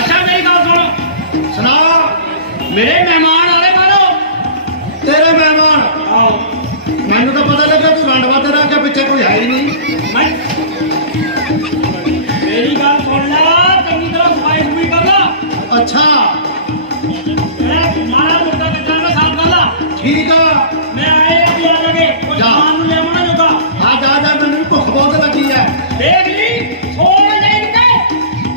अच्छा मेरी बात सुनो, ਸੁਣਾ मेरे मेहमान आ रहे मारो। ਤੇਰੇ ਮਹਿਮਾਨ आओ ਮੈਨੂੰ ਤਾਂ ਪਤਾ ਲੱਗਾ ਤੂੰ ਰੰਡ ਵੱਧ ਰਿਹਾ ਕਿ ਪਿੱਛੇ ਕੋਈ ਹੈ ਹੀ ਨਹੀਂ। मैं मेरी बात सुन ला, चंगी तरह सफाई भी कर ला, ਅੱਛਾ मारा मुर्दा कच्चा में साफ कर ला। ਠੀਕ ਆ मैं आए अभी आ लगे कुछ जा। सामान ले आना होगा, ਆ ਜਾ ਜਾ ਮੈਨੂੰ ਵੀ ਭੁੱਖ ਬਹੁਤ ਲੱਗੀ ਹੈ। देख ली छोड़ जाएंगे।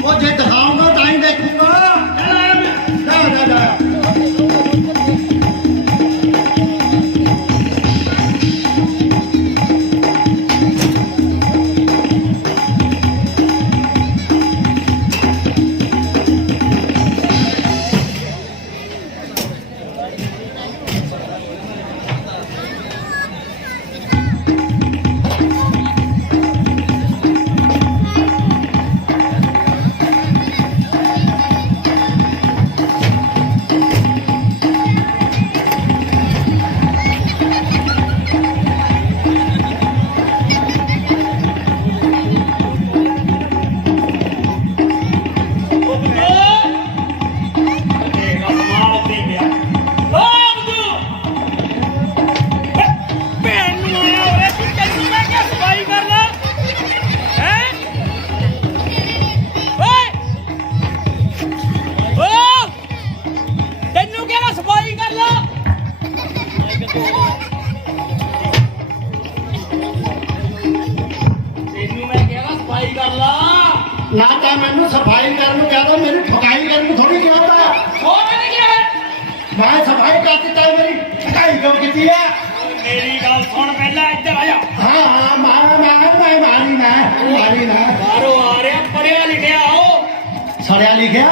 ਉਹ ਜੇ ਦਿਖਾਉਂਗਾ ਤਾਂ ਹੀ ਦੇਖੂੰਗਾ। चल आया मैं। ਜਾ ਜਾ ਜਾ ਨਾ ਤਾਂ ਮੈਨੂੰ ਸਫਾਈ ਕਰਨ ਨੂੰ ਕਹਦਾ ਮੇਰੀ ਠਕਾਈ ਕਰਨ ਨੂੰ ਥੋੜੀ ਕਹਦਾ। ਮੈਂ ਸਫਾਈ ਕਰ ਦਿੱਤਾ ਮੇਰੀ ਠਕਾਈ ਕਿਉਂ ਕੀਤੀ ਹੈ। मेरी गल सुन पहला, इधर आ जा। ਹਾਂ ਹਾਂ ਮੈਂ ਮਾਰੀ ਨਾ बाहरों आ रहा पढ़िया लिखिया हो, ਸੜਿਆ ਲਿਖਿਆ।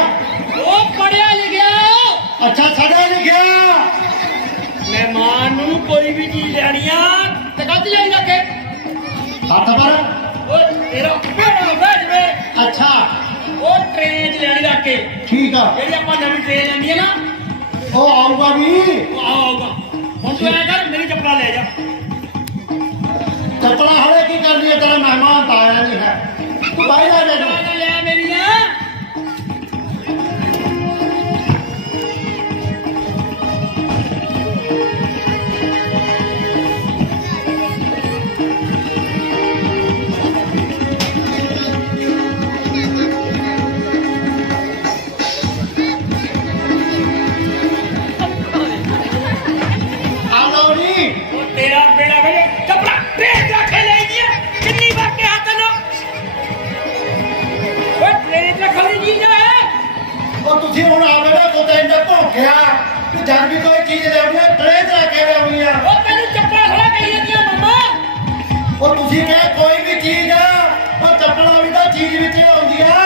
वो पढ़िया लिखिया हो। ਅੱਛਾ ਸੜਿਆ ਲਿਖਿਆ। मेहमान नू कोई भी चीज लेनी आ ते कद जाएगा के ਹੱਥ ਪਰ। ओ तेरा पेड़ा बैठ वे। ਅੱਛਾ ओ ट्रेन च लेनी रख के ਠੀਕ ਆ जेडी ਆਪਾਂ नवी ट्रेन आंदी है ना, ਉਹ ਆਊਗਾ ਵੀ। वो आऊगा। हुन तू ऐ कर मेरी चप्पल ले जा। ਚੱਪਲਾਂ ਹਲੇ ਕੀ ਕਰਨੀ ਹੈ ਤੇਰਾ ਮਹਿਮਾਨ ਤਾਂ ਆਇਆ ਨਹੀਂ ਹੈ। ਤੂੰ ਬਾਹਰ ਆ ਜਾ ਤੂੰ। ले मेरी ना। तेरा बेड़ा भेजे कपड़ा ट्रेन रखे ले दिया कितनी बार के हाथ नो वो ट्रेन रख ली जी है। ਉਹ ਤੁਸੀਂ ਹੁਣ ਆ ਬੇਟਾ ਕੋ ਤਾਂ ਇੰਨਾ ਭੌਂਕਿਆ ਕਿ ਜਦ ਵੀ ਕੋਈ ਚੀਜ਼ ਲੈਣੀ ਹੈ ਟ੍ਰੇਨ ਤੇ ਕੇ ਲਿਆਉਣੀ ਆ। वो तेनु चप्पल थोड़ा कही दिया मम्मा। ਉਹ ਤੁਸੀਂ ਕਹੇ ਕੋਈ ਵੀ ਚੀਜ਼ ਆ ਉਹ ਚੱਪਲਾਂ ਵੀ ਤਾਂ ਚੀਜ਼ ਵਿੱਚ ਆਉਂਦੀ ਆ।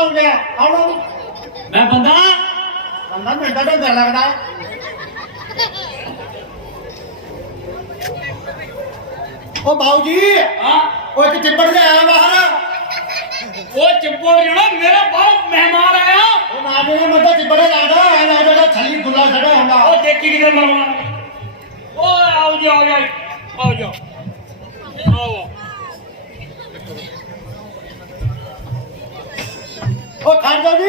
कौन गया कौन मैं बंदा बंदा मिलता तो डर लगता ओ बाबू जी हाँ ओ एक चिपड़ से आया बाहर वो चिप्पड़ जड़ा मेरा बहुत मेहमान आया ओ नामे ने मतलब चिपड़े लादा है ना जगह छली खुला खड़ा होगा वो देखी किधर मरवा ओ आओ जाओ आओ ओ खा जाओ जी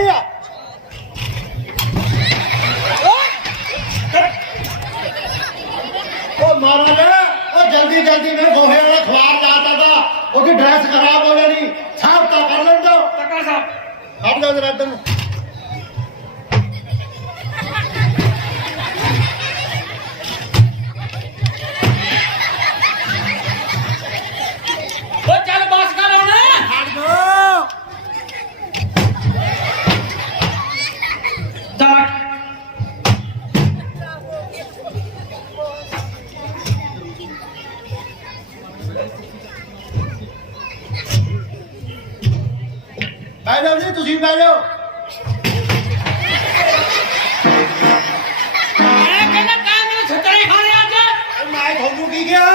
ओ मारा ने ओ जल्दी जल्दी में गोहे वाला खवार लाता था उसकी ड्रेस खराब हो गई साफ तो कर लो तो टक्का साहब हट जाओ जरा इधर वो चल बस कर ना हट जाओ तक बैठ जाओ जी तुसी बैठ जाओ मैं कहना काम में छतरी खाने आ जा मैं थोड़ू की गया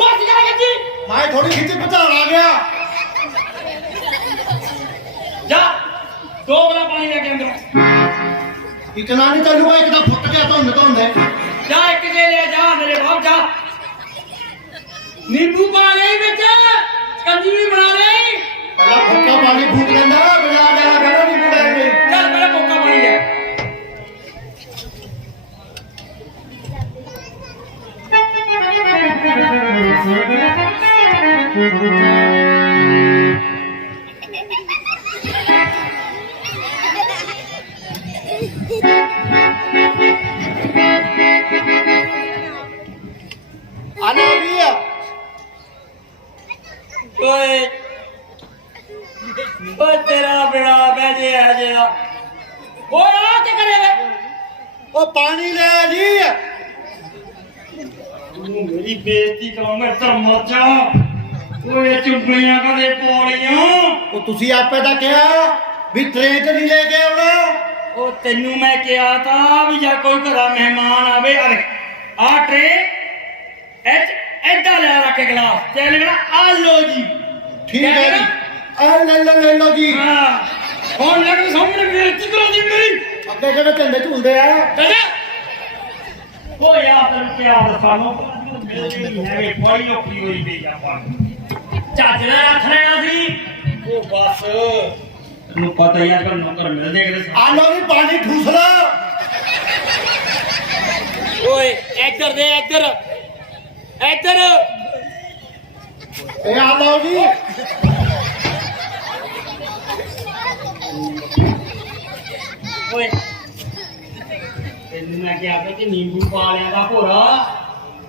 बस जाएगा जी मैं थोड़ी खिच्ची पता आ गया जा 2 गिलास पानी लेके अंदर इतना नहीं चलूगा एक तो फुट गया तो दे जा एक जे ले जा मेरे बाप जा नींबू पा ले बेटा कंजी भी बना ले पहला फुटका पानी फूक लेना बिना डाला करो नहीं बुलाएंगे चल मेरा कोका पानी ले आना भी है ओए ओ तेरा बेड़ा बैठे है जेरा ओ आ क्या करेगा ओ पानी ले आ जी तू मेरी बेइज्जती कराऊंगा तर मर जा ओए चुगलियां कदे पौड़ियां ਉਹ ਤੁਸੀਂ ਆਪੇ ਤਾਂ ਕਿਹਾ ਵੀ ਟ੍ਰੇਨ ਤੇ ਨਹੀਂ ਲੈ ਕੇ ਆਉਣਾ ਉਹ ਤੈਨੂੰ ਮੈਂ ਕਿਹਾ ਤਾਂ ਵੀ ਜਾਂ ਕੋਈ ਘਰਾ ਮਹਿਮਾਨ ਆਵੇ ਆ ਟਰੇ ਐਡਾ ਲੈ ਰੱਖ ਕੇ ਗਲਾਸ ਤੇ ਲੈਣਾ ਆ ਲੋ ਜੀ ਠੀਕ ਹੈ ਜੀ ਆ ਲੈ ਲਓ ਜੀ ਹਾਂ ਹੁਣ ਲੱਗ ਸਾਹਮਣੇ ਬੇਇੱਜ਼ਤੀ ਕਰਾਉਂਦੀ ਮੇਰੀ ਅੱਗੇ ਜਿਹੜੇ ਝੰਡੇ ਝੂਲਦੇ ਆ ਕਹਿੰਦਾ ਉਹ ਯਾਰ ਤੈਨੂੰ ਪਿਆਰ ਸਾਨੂੰ ਮਿਲਦੇ ਨਹੀਂ ਹੈਗੇ ਬੜੀ ਔਖੀ ਹੋਈ ਪਈ ਆਪਾਂ ਚੱਜ ਨਾਲ ਰੱਖ ਲੈਣਾ ਸੀ ਉਹ ਬਸ ਤੈਨੂੰ ਪਤਾ ਹੀ ਆ ਕਿ ਨੌਕਰ ਮਿਲਦੇ ਕਿਤੇ ਆ ਲਓ ਵੀ ਪਾਣੀ ਠੂਸ ਲਓ ਓਏ ਇੱਧਰ ਦੇ ਇੱਧਰ ਇਹ ਆ ਲਓ ਜੀ ਓਏ ਤੈਨੂੰ ਮੈਂ ਕਿਹਾ ਕਿ ਨਿੰਬੂ ਪਾ ਲਿਆ ਦਾ ਭੋਰਾ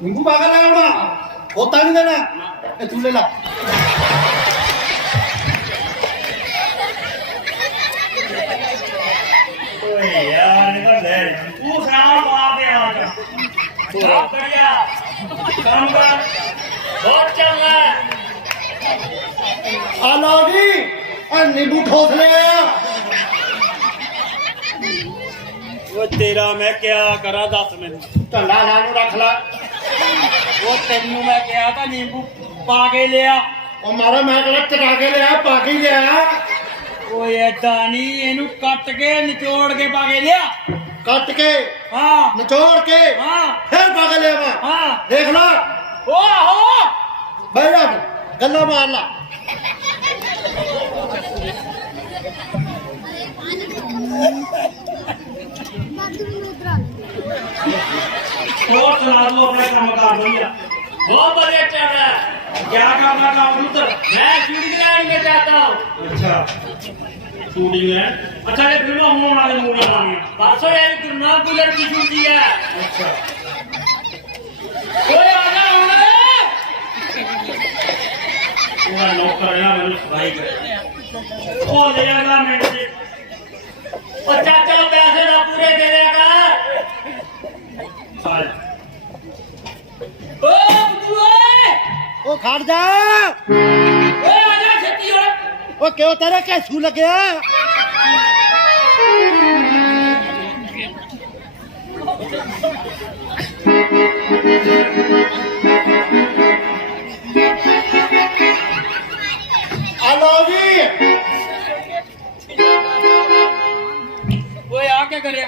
ਨਿੰਬੂ ਪਾ ਕੇ ਲੈ ਆਉਣਾ ਹੋਤਾ ਨਹੀਂ ਦੇਣਾ ਇਹ ਤੂੰ ਲੈ ਲਾ ਓਏ ਯਾਰ ਨਿਕਲ ਲੈ ਤੂੰ ਖਰਾਬ ਮਾਰ ਦੇ ਆ ਜਾ ਭੋਰਾ ਕੜਿਆ ਕੰਮ ਕਰ ਬਹੁਤ ਚੰਗਾ ਆ ਲਓ ਜੀ ਆ ਨਿੰਬੂ ਠੋਸ ਲਿਆ ਉਹ ਤੇਰਾ ਮੈਂ ਕਿਆ ਕਰਾਂ ਦੱਸ ਮੈਨੂੰ ਢੱਲਾ ਸਾਨੂੰ ਰੱਖ ਲੈ ਉਹ ਤੈਨੂੰ ਮੈਂ ਕਿਹਾ ਤਾਂ ਨਿੰਬੂ ਪਾ ਕੇ ਲਿਆ ਉਹ ਮਾਰਾ ਮੈਂ ਕਿਹੜਾ ਟਕਾ ਕੇ ਲਿਆ ਪਾ ਕੇ ਲਿਆ ਓਏ ਏਦਾਂ ਨਹੀਂ ਇਹਨੂੰ ਕੱਟ ਕੇ ਨਿਚੋੜ ਕੇ ਪਾ ਕੇ ਲਿਆ ਕੱਟ ਕੇ ਹਾਂ ਨਿਚੋੜ ਕੇ ਹਾਂ ਫਿਰ ਪਾ ਕੇ ਲਿਆ ਮੈਂ ਹਾਂ ਦੇਖ ਲੈ ਓਹੋ ਬਹਿ ਜਾ ਗੱਲਾਂ ਮਾਰ ਲਾ और सुना दो अपना काम कर भैया बहुत बढ़िया चल रहा है क्या करना कंप्यूटर मैं शूटिंग लाइन में जाता हूँ अच्छा शूटिंग है अच्छा ये फिल्म होने वाले मूवी बनानी है परसों यार कितना बुलेट की शूटिंग है अच्छा ओए आजा पूरा नौकर है ना मैंने सफाई कर ओ ले जाएगा मैंने और चाचा पैसे ना पूरे दे देगा ओ बुआ ਉਹ ਖੜ ਜਾ ਓਏ ਆ ਜਾ ਛੇਤੀ ਓਏ ਉਹ ਕਿਉਂ ਤੇਰੇ ਕੈਸੂ ਲੱਗਿਆ ਆ ਲਓ ਜੀ ਓਏ ਆ ਕੀ ਕਰਿਆ?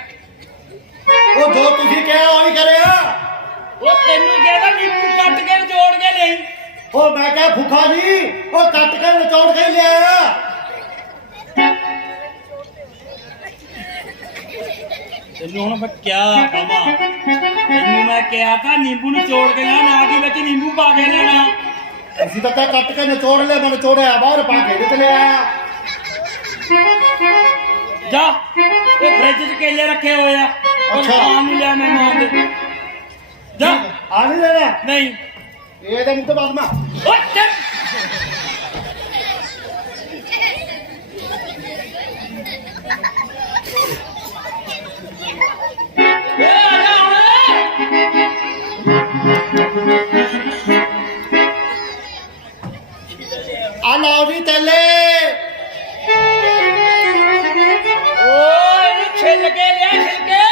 ਉਹ ਜੋ ਤੁਸੀਂ ਕਿਹਾ ਉਹੀ ਕਰਿਆ। ਉਹ ਤੈਨੂੰ ਕਿਹਦਾ ਨੀਂਬੂ ਕੱਟ ਕੇ ਜੋੜ ਕੇ ਲਈ? ਉਹ ਮੈਂ ਕਿਹਾ ਫੁੱਫਾ ਜੀ ਉਹ ਕੱਟ ਕੇ ਨਿਚੋੜ ਕੇ ਹੀ ਲਿਆਇਆ। ਤੈਨੂੰ ਹੁਣ ਮੈਂ ਕਿਆ ਕਹਾਂ? ਤੈਨੂੰ ਮੈਂ ਕਿਹਾ ਤਾਂ ਨਿੰਬੂ ਨੂੰ ਤੋੜ ਕੇ ਨਾ ਕਿ ਵਿੱਚ ਨਿੰਬੂ ਪਾ ਕੇ ਲੈਣਾ। ਅਸੀਂ ਤਾਂ ਕੱਟ ਕੇ ਨਿਚੋੜ ਲਿਆ, ਮੈਂ ਨਿਚੋੜਿਆ ਬਾਹਰ ਪਾ ਕੇ ਵਿੱਚ ਲਿਆਇਆ। ਜਾ ਉਹ ਫ੍ਰਿਜ 'ਚ ਕੇਲੇ ਰੱਖੇ ਹੋਏ ਆ, ਉਹ ਅੱਛਾ। ਖਾਣ ਨੂੰ ਲਿਆ ਮਹਿਮਾਨ ਦੇ। ਜਾ ਆ ਨਹੀਂ ਲੈਣਾ ਨਹੀਂ ਇਹਦੇ ਮੂੰਹ ਤੋਂ ਬਾਅਦ ਮੈਂ ਓਏ ਚੱਲ। ਏ ਆ ਜਾ ਹੁਣ। ਆ ਲਓ ਜੀ ਤੇਲੇ। ਓਏ ਇਹਨੂੰ ਛਿੱਲ ਕੇ ਲਿਆ, ਛਿੱਲ ਕੇ।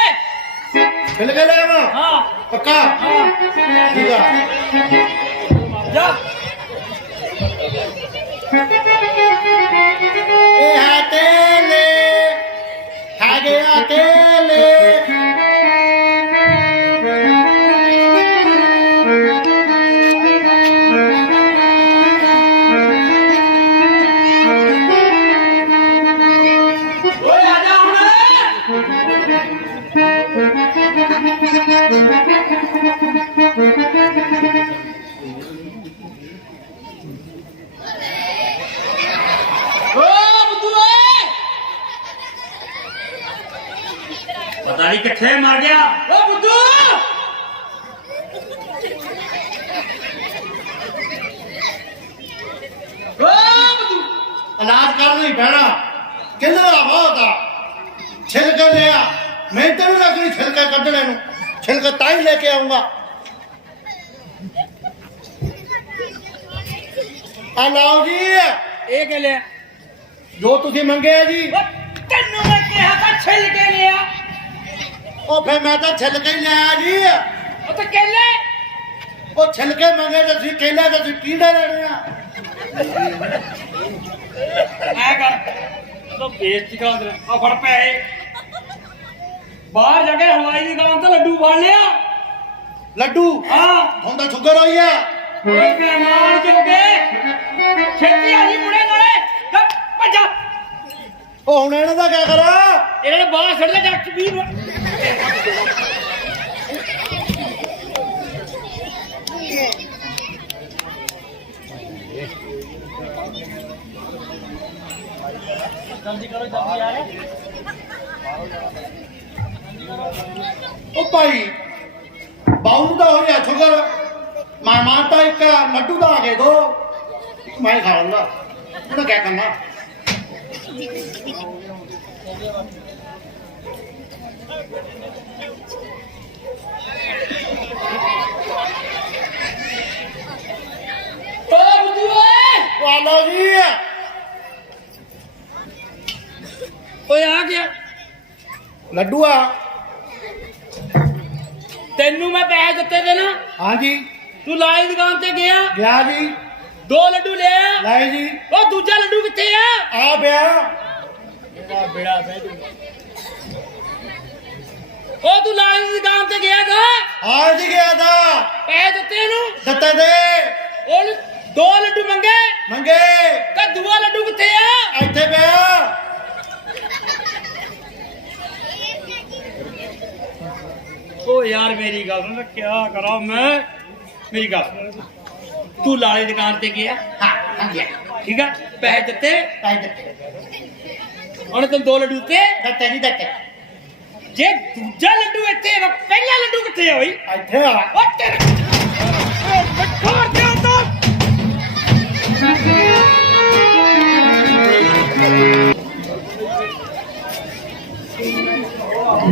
ਖਿਲ ਕੇ ਲਿਆਵਾ ਹਾਂ ਪੱਕਾ ਹਾਂ ਠੀਕ ਆ। ਜਾ ਇਹ ਹੈ ਤੇਲੇ ਹੈਗੇ ਆ ਤੇਲੇ। ਓਏ ਆ ਜਾ ਹੁਣ। ਪਤਾ ਨਹੀਂ ਕਿੱਥੇ ਮਰ ਗਿਆ ਓ ਬੁੱਧੂ। ਓ ਬੁੱਧੂ ਇਲਾਜ ਕਰਨਾ ਹੀ ਪੈਣਾ। ਕਿੰਨਾ ਬਹੁਤ ਆ। ਛਿਲਕੇ ਲਿਆ ਮੈਂ ਤੈਨੂੰ ਲੱਗਣੀ ਛਿਲਕੇ ਕੱਢਣੇ ਨੂੰ। ਛਿਲਕੇ ਤਾਂ ਹੀ ਲੈ ਕੇ ਆਉਂਗਾ। ਆ ਲਓ ਜੀ ਇਹ ਕੀ ਲਿਆ? ਜੋ ਤੁਸੀਂ ਮੰਗਿਆ ਜੀ। ਓ ਤੈਨੂੰ ਮੈਂ ਕਿਹਾ ਤਾਂ ਛਿੱਲ ਕੇ ਲਿਆ। ਉਹ ਫਿਰ ਮੈਂ ਤਾਂ ਛਿਲਕੇ ਹੀ ਲਿਆ ਜੀ। ਉਹ ਤਾਂ ਕੇਲੇ। ਉਹ ਛਿਲਕੇ ਮੰਗੇ ਤੇ ਤੁਸੀਂ ਕੇਲੇ ਤੇ ਤੁਸੀਂ ਕੀੜੇ ਲੈਣੇ ਆ। ਐ ਕਰ ਤੂੰ ਬੇਇੱਜ਼ਤੀ ਕਰਾਉਂਦੇ ਆ ਫੜ ਪੈਸੇ। ਬਾਹਰ ਜਾ ਕੇ ਹਲਵਾਈ ਦੀ ਦੁਕਾਨ ਤੋਂ ਲੱਡੂ ਫੜ ਲਿਆ। ਲੱਡੂ ਹਾਂ ਹੁੰਦਾ ਸ਼ੂਗਰ ਹੋਈ ਆ। ਓਏ ਮਹਿਮਾਨ ਚੁੱਕੇ ਛੇਤੀ ਆ ਜੀ ਮੁੰਡੇ ਨਾਲੇ। ਜਾ ਭੱਜਾ। ਉਹ ਹੁਣ ਇਹਨਾਂ ਦਾ ਕੀ ਕਰਾਂ? ਇਹਨਾਂ ਨੇ ਬਾਹਰ ਛੱਡ ਲੈ ਜੱਟ ਵੀ। ਜਲਦੀ ਕਰੋ ਜਲਦੀ ਯਾਰ। ਉਹ ਭਾਈ ਬਾਉ ਦਾ ਹੋ ਗਿਆ ਸ਼ੂਗਰ। ਮਹਿਮਾਨ ਤਾਂ ਇੱਕ ਲੱਡੂ ਦਾ ਆ ਗਏ ਦੋ। ਮੈਂ ਖਾ ਲੂੰਗਾ। ਉਹਦਾ ਕੀ ਕਰਨਾ? ਓ ਬੁੱਧੂ ਓਏ। ਉਹ ਆ ਲਓ ਜੀ। ਓਏ ਆ ਗਿਆ। ਲੱਡੂ ਆ। ਤੈਨੂੰ ਮੈਂ ਪੈਸੇ ਦਿੱਤੇ ਤੇ ਨਾ, ਹਾਂਜੀ ਤੂੰ ਲਾਈ ਦੁਕਾਨ ਤੇ ਗਿਆ, ਗਿਆ ਜੀ। 2 ਲੱਡੂ ਲਿਆ। ਲੈ ਜੀ ਉਹ ਦੂਜਾ ਲੱਡੂ ਕਿੱਥੇ ਆ? ਆ ਪਿਆ। ਮੇਰਾ ਬੇੜਾ ਬਹਿ ਜੂ। ਉਹ ਤੂੰ ਲਾਈ ਦੀ ਦੁਕਾਨ ਤੇ ਗਿਆ ਗਾ, ਆ ਜੀ ਗਿਆ ਤਾਂ ਪੈਸੇ ਦਿੱਤੇ ਨੂੰ। ਦਿੱਤੇ ਦੇ ਉਹ 2 ਲੱਡੂ ਮੰਗੇ, ਮੰਗੇ। ਕਾ ਦੂਆ ਲੱਡੂ ਕਿੱਥੇ ਆ? ਇੱਥੇ ਪਿਆ। ਓ ਯਾਰ ਮੇਰੀ ਗੱਲ ਸੁਣ, ਕਿਆ ਕਰਾਂ ਮੈਂ? ਮੇਰੀ ਗੱਲ ਸੁਣ। ਤੂੰ ਲਾਲੀ ਦੁਕਾਨ ਤੇ ਗਿਆ, ਹਾਂ ਗਿਆ। ਠੀਕ ਆ, ਪੈਸੇ ਦਿੱਤੇ, ਪੈਸੇ ਦਿੱਤੇ। ਉਹਨੇ ਤੈਨੂੰ 2 ਲੱਡੂ ਦਿੱਤੇ। ਦਿੱਤੇ ਨਹੀਂ ਦਿੱਤੇ। ਜੇ ਦੂਜਾ ਲੱਡੂ ਇੱਥੇ ਵਾ, ਪਹਿਲਾ ਲੱਡੂ ਕਿੱਥੇ ਆ ਬਈ? ਇੱਥੇ ਆ। ਉਹ ਤੇਰੇ ਬਿਠਾਰ ਦਿਓ ਤਾਂ।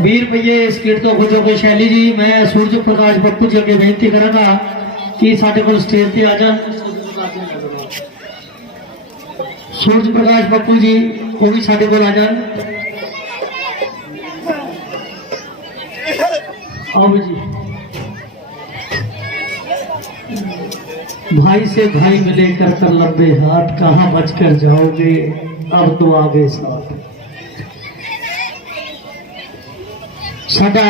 20 ਰੁਪਏ ਇਸ ਕਿਟ ਤੋਂ ਖੁਜੋ ਕੋਈ ਸ਼ੈਲੀ ਜੀ। ਮੈਂ ਸੂਰਜ ਪ੍ਰਕਾਸ਼ ਪੱਪੂ ਜੀ ਅੱਗੇ ਬੇਨਤੀ ਕਰਾਂਗਾ ਕਿ ਸਾਡੇ ਕੋਲ ਸਟੇਜ ਤੇ ਆ ਜਾਣ। ਸੂਰਜ ਪ੍ਰਕਾਸ਼ ਪੱਪੂ ਜੀ ਉਹ ਵੀ ਸਾਡੇ ਕੋਲ ਆ ਜਾਣ। अब जी भाई से भाई मिले कर कर लंबे हाथ, कहाँ बच कर जाओगे अब तो आगे साथ। साडा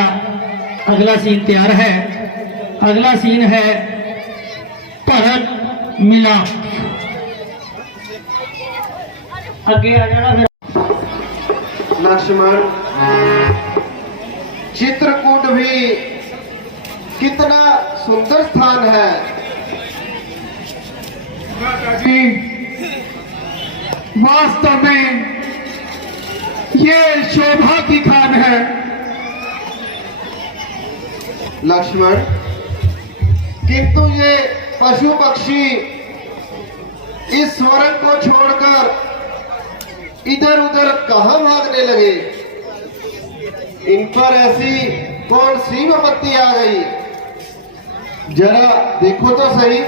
अगला सीन तैयार है। अगला सीन है भरत मिलाप। आगे आ जाना फिर। लक्ष्मण, चित्रकूट भी कितना सुंदर स्थान है। जी वास्तव में ये शोभा की खान है। लक्ष्मण, किंतु ये पशु पक्षी इस स्वर्ग को छोड़कर इधर उधर कहां भागने लगे? इन पर ऐसी कौन सी विपत्ति आ गई? जरा देखो तो सही।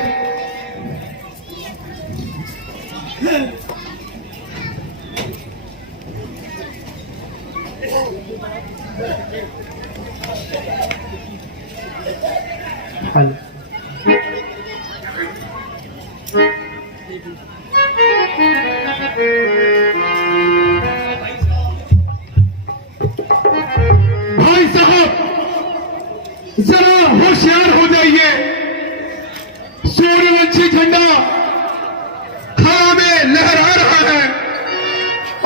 भाई साहब जरा होशियार हो जाइए। सूर्यवंशी झंडा हवा में लहरा रहा है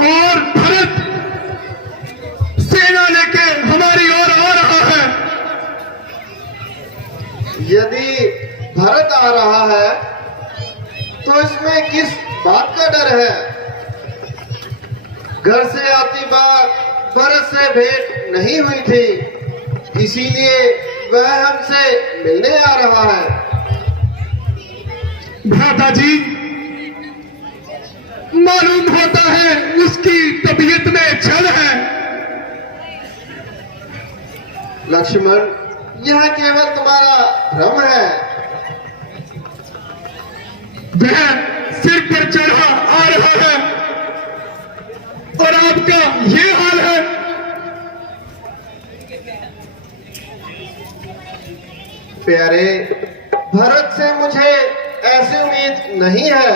और भरत सेना लेके हमारी ओर आ रहा है। यदि भरत आ रहा है तो इसमें किस बात का डर है? घर से आती बार भरत से भेंट नहीं हुई थी, इसीलिए वह हमसे मिलने आ रहा है। भ्राता जी, मालूम होता है उसकी तबीयत में छल है। लक्ष्मण, यह केवल तुम्हारा भ्रम है। वह सिर पर चढ़ा आ रहा है और आपका ये हाल है। प्यारे, भरत से मुझे ऐसी उम्मीद नहीं है।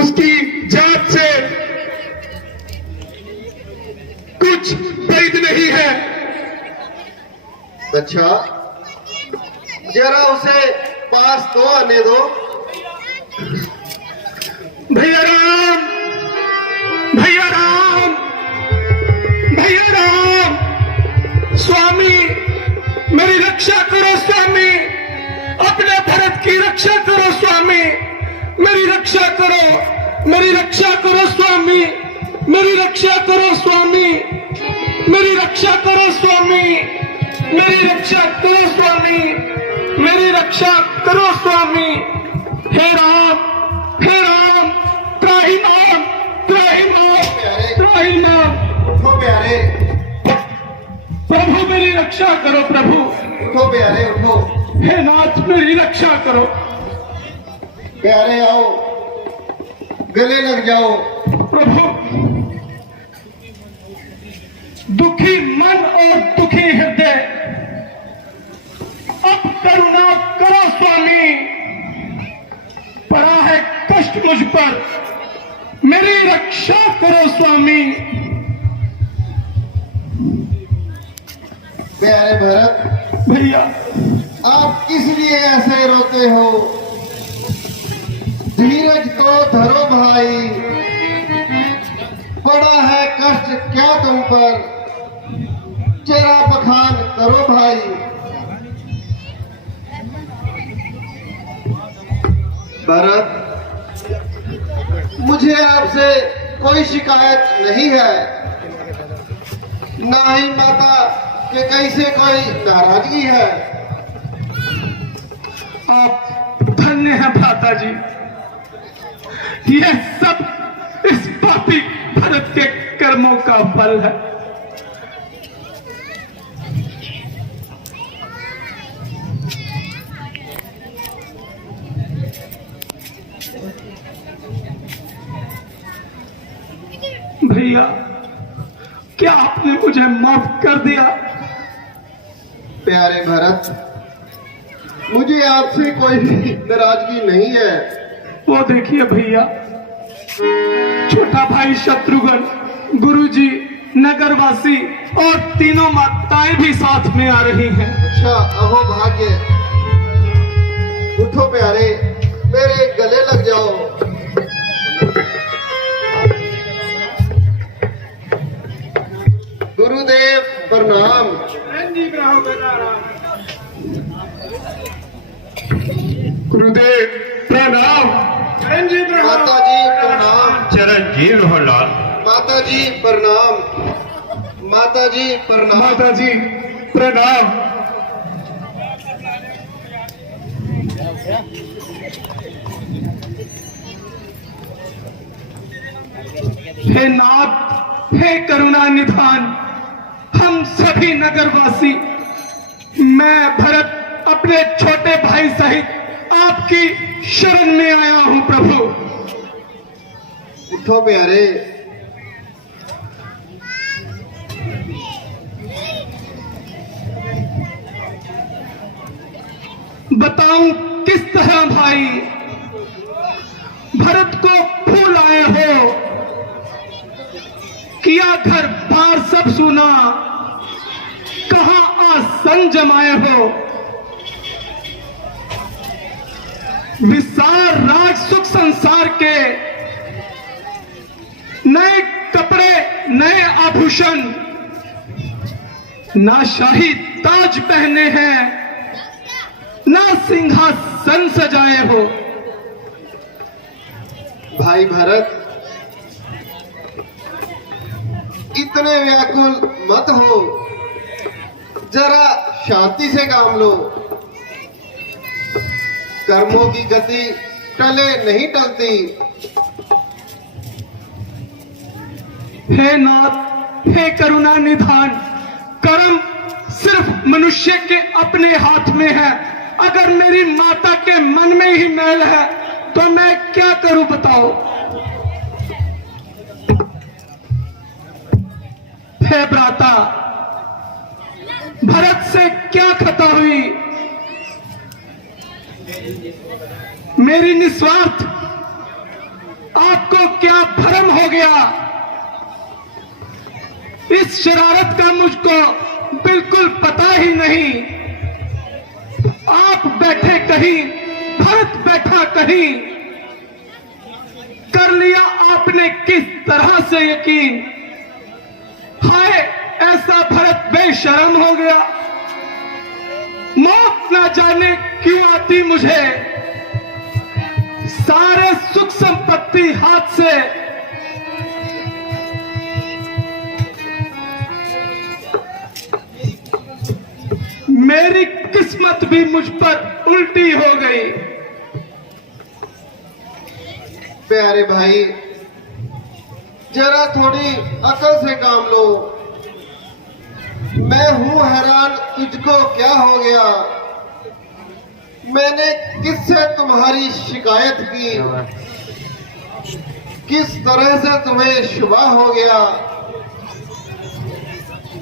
उसकी जात से कुछ वैध नहीं है। अच्छा, जरा उसे पास तो आने दो। भैया राम, भैया राम, भैया राम, स्वामी मेरी रक्षा करो स्वामी, अपने भरत की रक्षा करो स्वामी, मेरी रक्षा करो, मेरी रक्षा करो स्वामी, मेरी रक्षा करो स्वामी, मेरी रक्षा करो स्वामी, मेरी रक्षा करो स्वामी, मेरी रक्षा करो स्वामी। हे राम, हे राम, त्राहि नाम, त्राहि नाम, त्राहि नाम। उठो प्यारे, प्रभु मेरी रक्षा करो प्रभु। उठो प्यारे, उठो। हे नाथ मेरी रक्षा करो। प्यारे आओ, गले लग जाओ। प्रभु, दुखी मन और दुखी हृदय, अब करुणा करो स्वामी। पड़ा है कष्ट मुझ पर, मेरी रक्षा करो स्वामी। प्यारे भरत, भैया आप किस लिए ऐसे रोते हो? धीरज तो धरो भाई, पड़ा है कष्ट क्या तुम पर? जरा बखान करो भाई। भरत, मुझे आपसे कोई शिकायत नहीं है, ना ही माता के कैसे कोई नाराजगी है। आप धन्य हैं भ्राता जी। यह सब इस पापी भरत के कर्मों का फल है। भैया क्या आपने मुझे माफ कर दिया? प्यारे भरत, मुझे आपसे कोई नाराजगी नहीं है। वो देखिए भैया, छोटा भाई शत्रुघ्न, गुरुजी, नगरवासी और तीनों माताएं भी साथ में आ रही हैं। अच्छा, अहो भाग्य। उठो प्यारे, मेरे गले लग जाओ। गुरुदेव प्रणाम। गुरुदेव प्रणाम। माता जी प्रणाम। चिरंजीव हो लाल। माता जी प्रणाम। माता जी प्रणाम। माता जी प्रणाम। हे नाथ, हे करुणा निधान, हम सभी नगरवासी, मैं भरत अपने छोटे भाई सहित आपकी शरण में आया हूं प्रभु। उठो प्यारे। बताऊं किस तरह भाई भरत को भूल आए हो? किया घर बार सब सुना, कहां आसन जमाए हो? विसार राज सुख संसार के, नए कपड़े नए आभूषण, ना शाही ताज पहने हैं, ना सिंहासन सजाए हो। भाई भरत, इतने व्याकुल मत हो, जरा शांति से काम लो। कर्मों की गति टले नहीं टलती। हे नाथ, हे करुणा निधान, कर्म सिर्फ मनुष्य के अपने हाथ में है। अगर मेरी माता के मन में ही मैल है तो मैं क्या करूं बताओ? हे भ्राता, भरत से क्या खता हुई? मेरी निस्वार्थ आपको क्या भ्रम हो गया? इस शरारत का मुझको बिल्कुल पता ही नहीं। आप बैठे कहीं, भरत बैठा कहीं, कर लिया आपने किस तरह से यकीन? हाय, ऐसा भरत बेशर्म हो गया। मौत ना जाने क्यों आती मुझे, सारे सुख संपत्ति हाथ से। मेरी किस्मत भी मुझ पर उल्टी हो गई। प्यारे भाई, जरा थोड़ी अकल से काम लो। मैं हूं हैरान, तुझको क्या हो गया? मैंने किससे तुम्हारी शिकायत की? किस तरह से तुम्हें शुबा हो गया?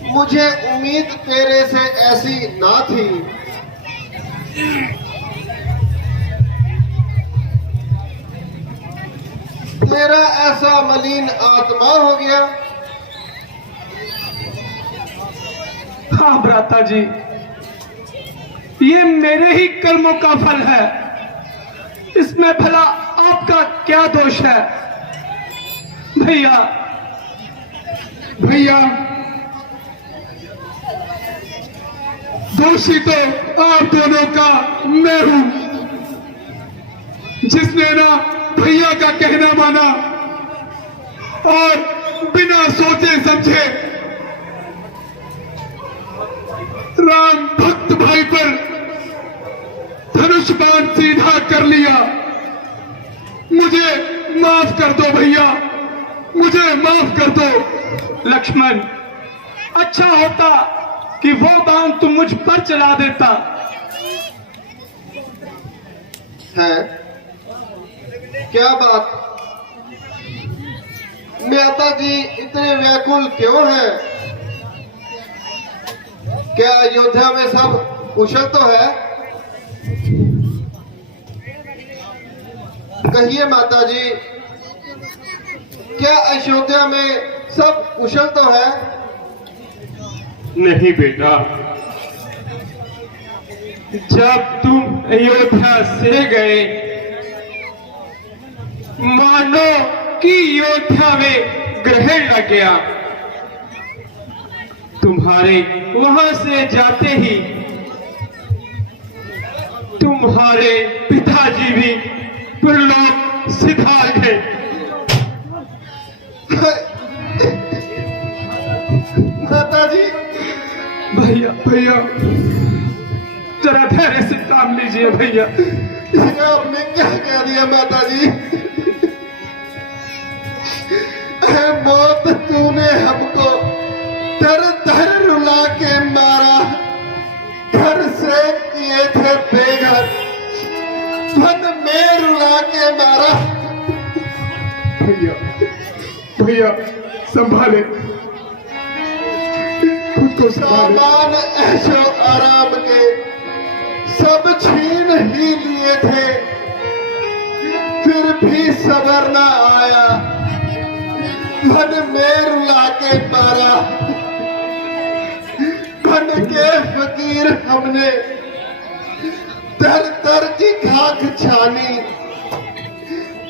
मुझे उम्मीद तेरे से ऐसी ना थी। तेरा ऐसा मलिन आत्मा हो गया। हाँ भ्राता जी, ये मेरे ही कर्मों का फल है। इसमें भला आपका क्या दोष है? भैया भैया, दोषी तो आप दोनों का मैं हूं, जिसने ना भैया का कहना माना और बिना सोचे समझे राम भक्त भाई पर धनुष बाण सीधा कर लिया। मुझे माफ कर दो भैया, मुझे माफ कर दो। लक्ष्मण, अच्छा होता कि वो बाण तुम मुझ पर चला देता। है क्या बात? माता जी इतने व्याकुल क्यों हैं? क्या अयोध्या में सब कुशल तो है? कहिए माता जी, क्या अयोध्या में सब कुशल तो है? नहीं बेटा, जब तुम अयोध्या से गए, मानो कि अयोध्या में ग्रहण लग गया। तुम्हारे वहां से जाते ही तुम्हारे पिताजी भी परलोक सिधार गए। माता जी, भैया भैया जरा धैर्य से काम लीजिए भैया। इसने आपने क्या कह दिया माता जी? मौत, तूने हमको दर दर रुला के मारा, घर से किए थे बेघर, धन में रुला के मारा। भैया भैया संभाले, खुद को संभाले। सामान ऐशो आराम के सब छीन ही लिए थे, फिर भी सबर ना आया, धन में रुला के मारा। धन के फकीर हमने दर दर की खाक छानी,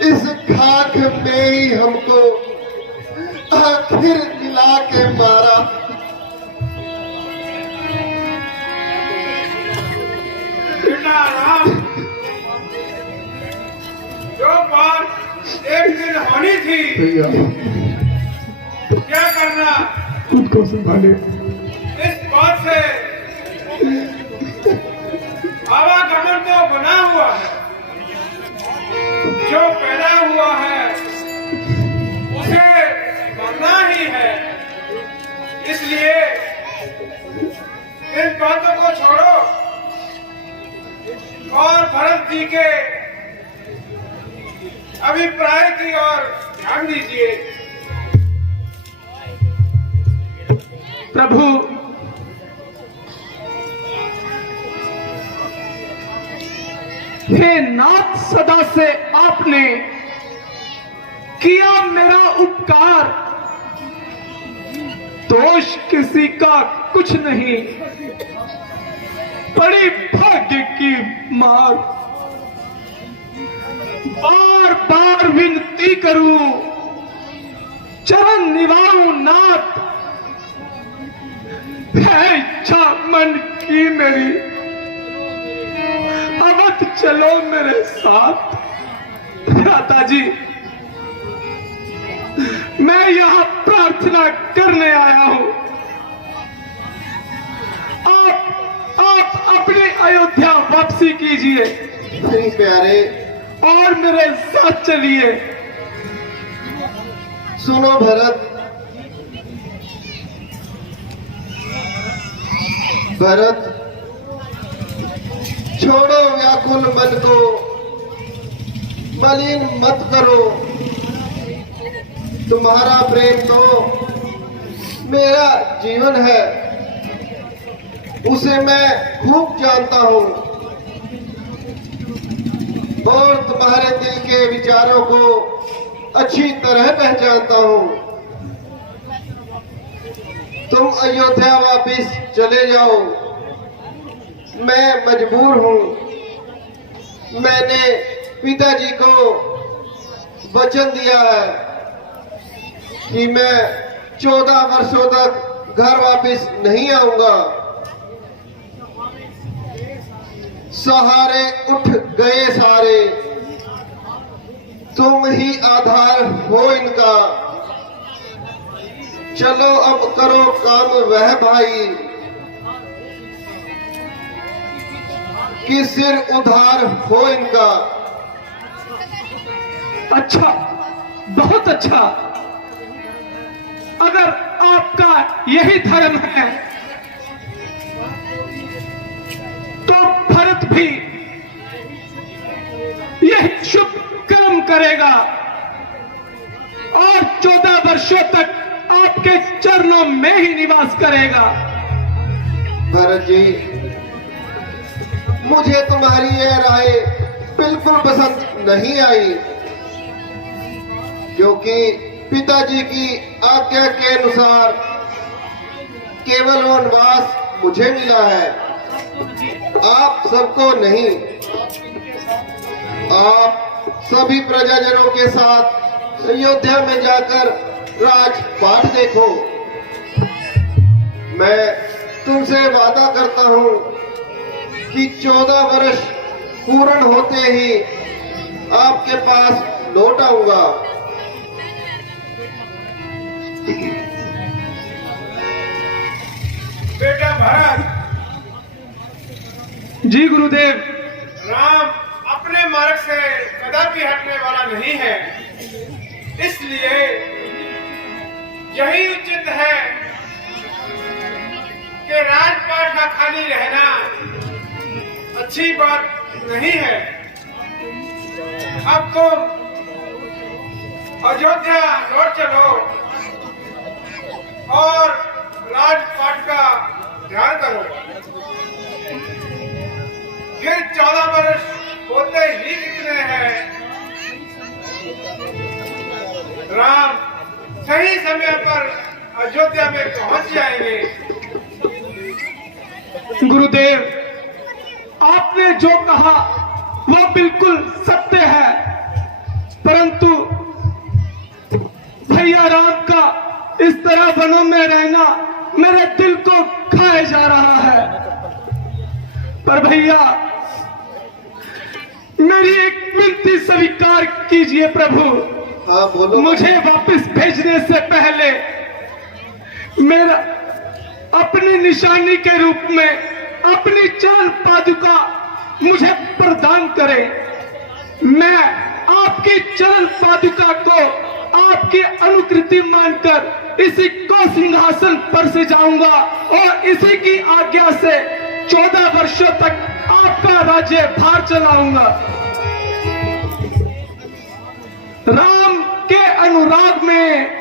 इस खाक में ही हमको आखिर मिला के मारा। राम, जो बात एक दिन होनी थी, क्या करना? खुद को संभाले। इस बात से आवागमन तो बना हुआ है, जो पैदा हुआ है उसे मरना ही है। इसलिए इन बातों को छोड़ो और भरत जी के अभिप्राय की ओर ध्यान दीजिए। प्रभु, हे नाथ, सदा से आपने किया मेरा उपकार, दोष किसी का कुछ नहीं, बड़ी भाग्य की मार। बार बार विनती करूं, चरण निभाऊं नाथ, है इच्छा मन की मेरी, अवध चलो मेरे साथ। भ्राता जी, मैं यहां प्रार्थना करने आया हूं, आप अपनी अयोध्या वापसी कीजिए प्यारे, और मेरे साथ चलिए। सुनो भरत, भरत, छोड़ो व्याकुल मन को, मलिन मत करो। तुम्हारा प्रेम तो मेरा जीवन है, उसे मैं खूब जानता हूं, और तुम्हारे दिल के विचारों को अच्छी तरह पहचानता हूं। तुम अयोध्या वापस चले जाओ, मैं मजबूर हूं। मैंने पिताजी को वचन दिया है कि मैं 14 वर्षों तक घर वापस नहीं आऊंगा। सहारे उठ गए सारे, तुम ही आधार हो इनका। चलो अब करो काम वह भाई, कि सिर उधार हो इनका। अच्छा, बहुत अच्छा। अगर आपका यही धर्म है तो भरत भी यही शुभ कर्म करेगा और 14 वर्षों तक आपके चरणों में ही निवास करेगा। भरत जी, मुझे तुम्हारी यह राय बिल्कुल पसंद नहीं आई, क्योंकि पिताजी की आज्ञा के अनुसार केवल वनवास मुझे मिला है, आप सबको नहीं। आप सभी प्रजाजनों के साथ अयोध्या में जाकर राजपाट देखो। मैं तुमसे वादा करता हूं कि 14 वर्ष पूर्ण होते ही आपके पास लौट आऊंगा। बेटा भरत, जी गुरुदेव। राम अपने मार्ग से कदापि हटने वाला नहीं है, इसलिए यही उचित है कि राजपाट का खाली रहना अच्छी बात नहीं है। अब तुम अयोध्या लौट चलो और राजपाट का ध्यान करो। फिर 14 वर्ष होते ही कितने हैं, राम सही समय पर अयोध्या में पहुंच जाएंगे। गुरुदेव, आपने जो कहा वो बिल्कुल सत्य है, परंतु भैया राम का इस तरह वनों में रहना मेरे दिल को खाए जा रहा है। पर भैया, मेरी एक विनती स्वीकार कीजिए प्रभु। हाँ बोलो। मुझे वापस भेजने से पहले मेरा अपनी निशानी के रूप में अपनी चरण पादुका मुझे प्रदान करें। मैं आपकी चरण पादुका को आपकी अनुकृति मानकर इसी को सिंहासन पर से जाऊंगा और इसी की आज्ञा से 14 वर्षों तक आपका राज्य भार चलाऊंगा। राम के अनुराग में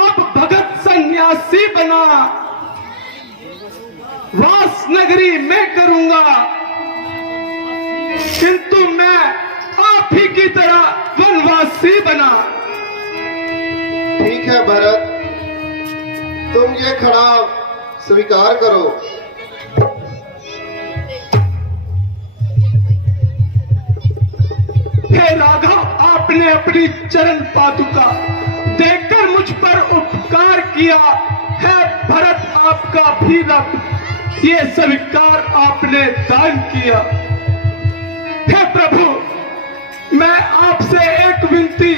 अब भगत सन्यासी बना वास नगरी में करूंगा, किंतु मैं आप ही की तरह वनवासी बना। ठीक है भरत, तुम ये खड़ा स्वीकार करो। हे राघव, आपने अपनी चरण पादुका देकर मुझ पर उपकार किया है। भरत, आपका भी रक्त ये स्वीकार आपने दान किया। हे प्रभु, मैं आपसे एक विनती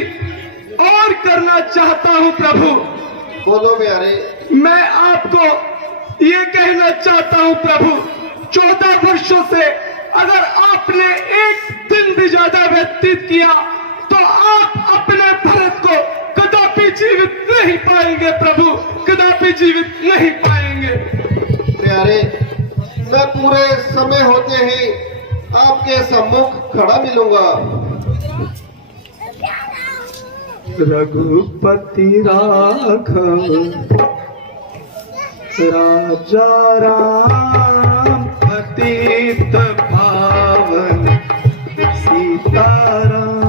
और करना चाहता हूं प्रभु। बोलो प्यारे। मैं आपको ये कहना चाहता हूं प्रभु, 14 वर्षों से अगर आपने एक दिन भी ज्यादा व्यतीत किया तो आप अपने भरत को कदापि जीवित नहीं पाएंगे प्रभु, कदापि जीवित नहीं पाएंगे। प्यारे, मैं पूरे समय होते ही आपके सम्मुख खड़ा मिलूंगा। रघुपति राघव राजा राम अतीत पावन सीताराम।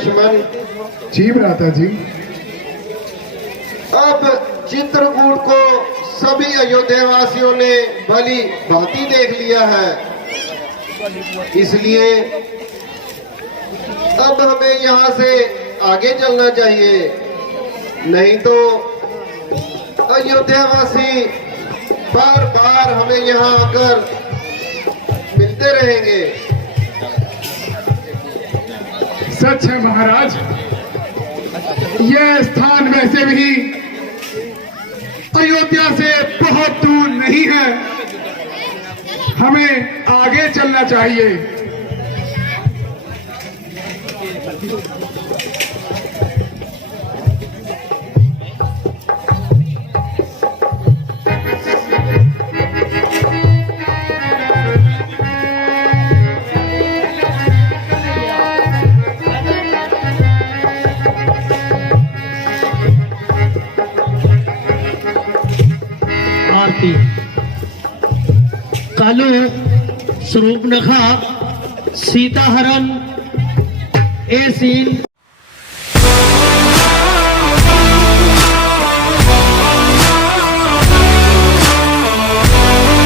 लक्ष्मण। जी भ्राता जी। अब चित्रकूट को सभी अयोध्या वासियों ने भली भांति देख लिया है, इसलिए अब हमें यहाँ से आगे चलना चाहिए, नहीं तो अयोध्या वासी बार बार हमें यहाँ आकर मिलते रहेंगे। सच है महाराज, यह स्थान वैसे भी अयोध्या से बहुत दूर नहीं है, हमें आगे चलना चाहिए। आरती कालू स्वरूप नखा सीता हरण ए सीन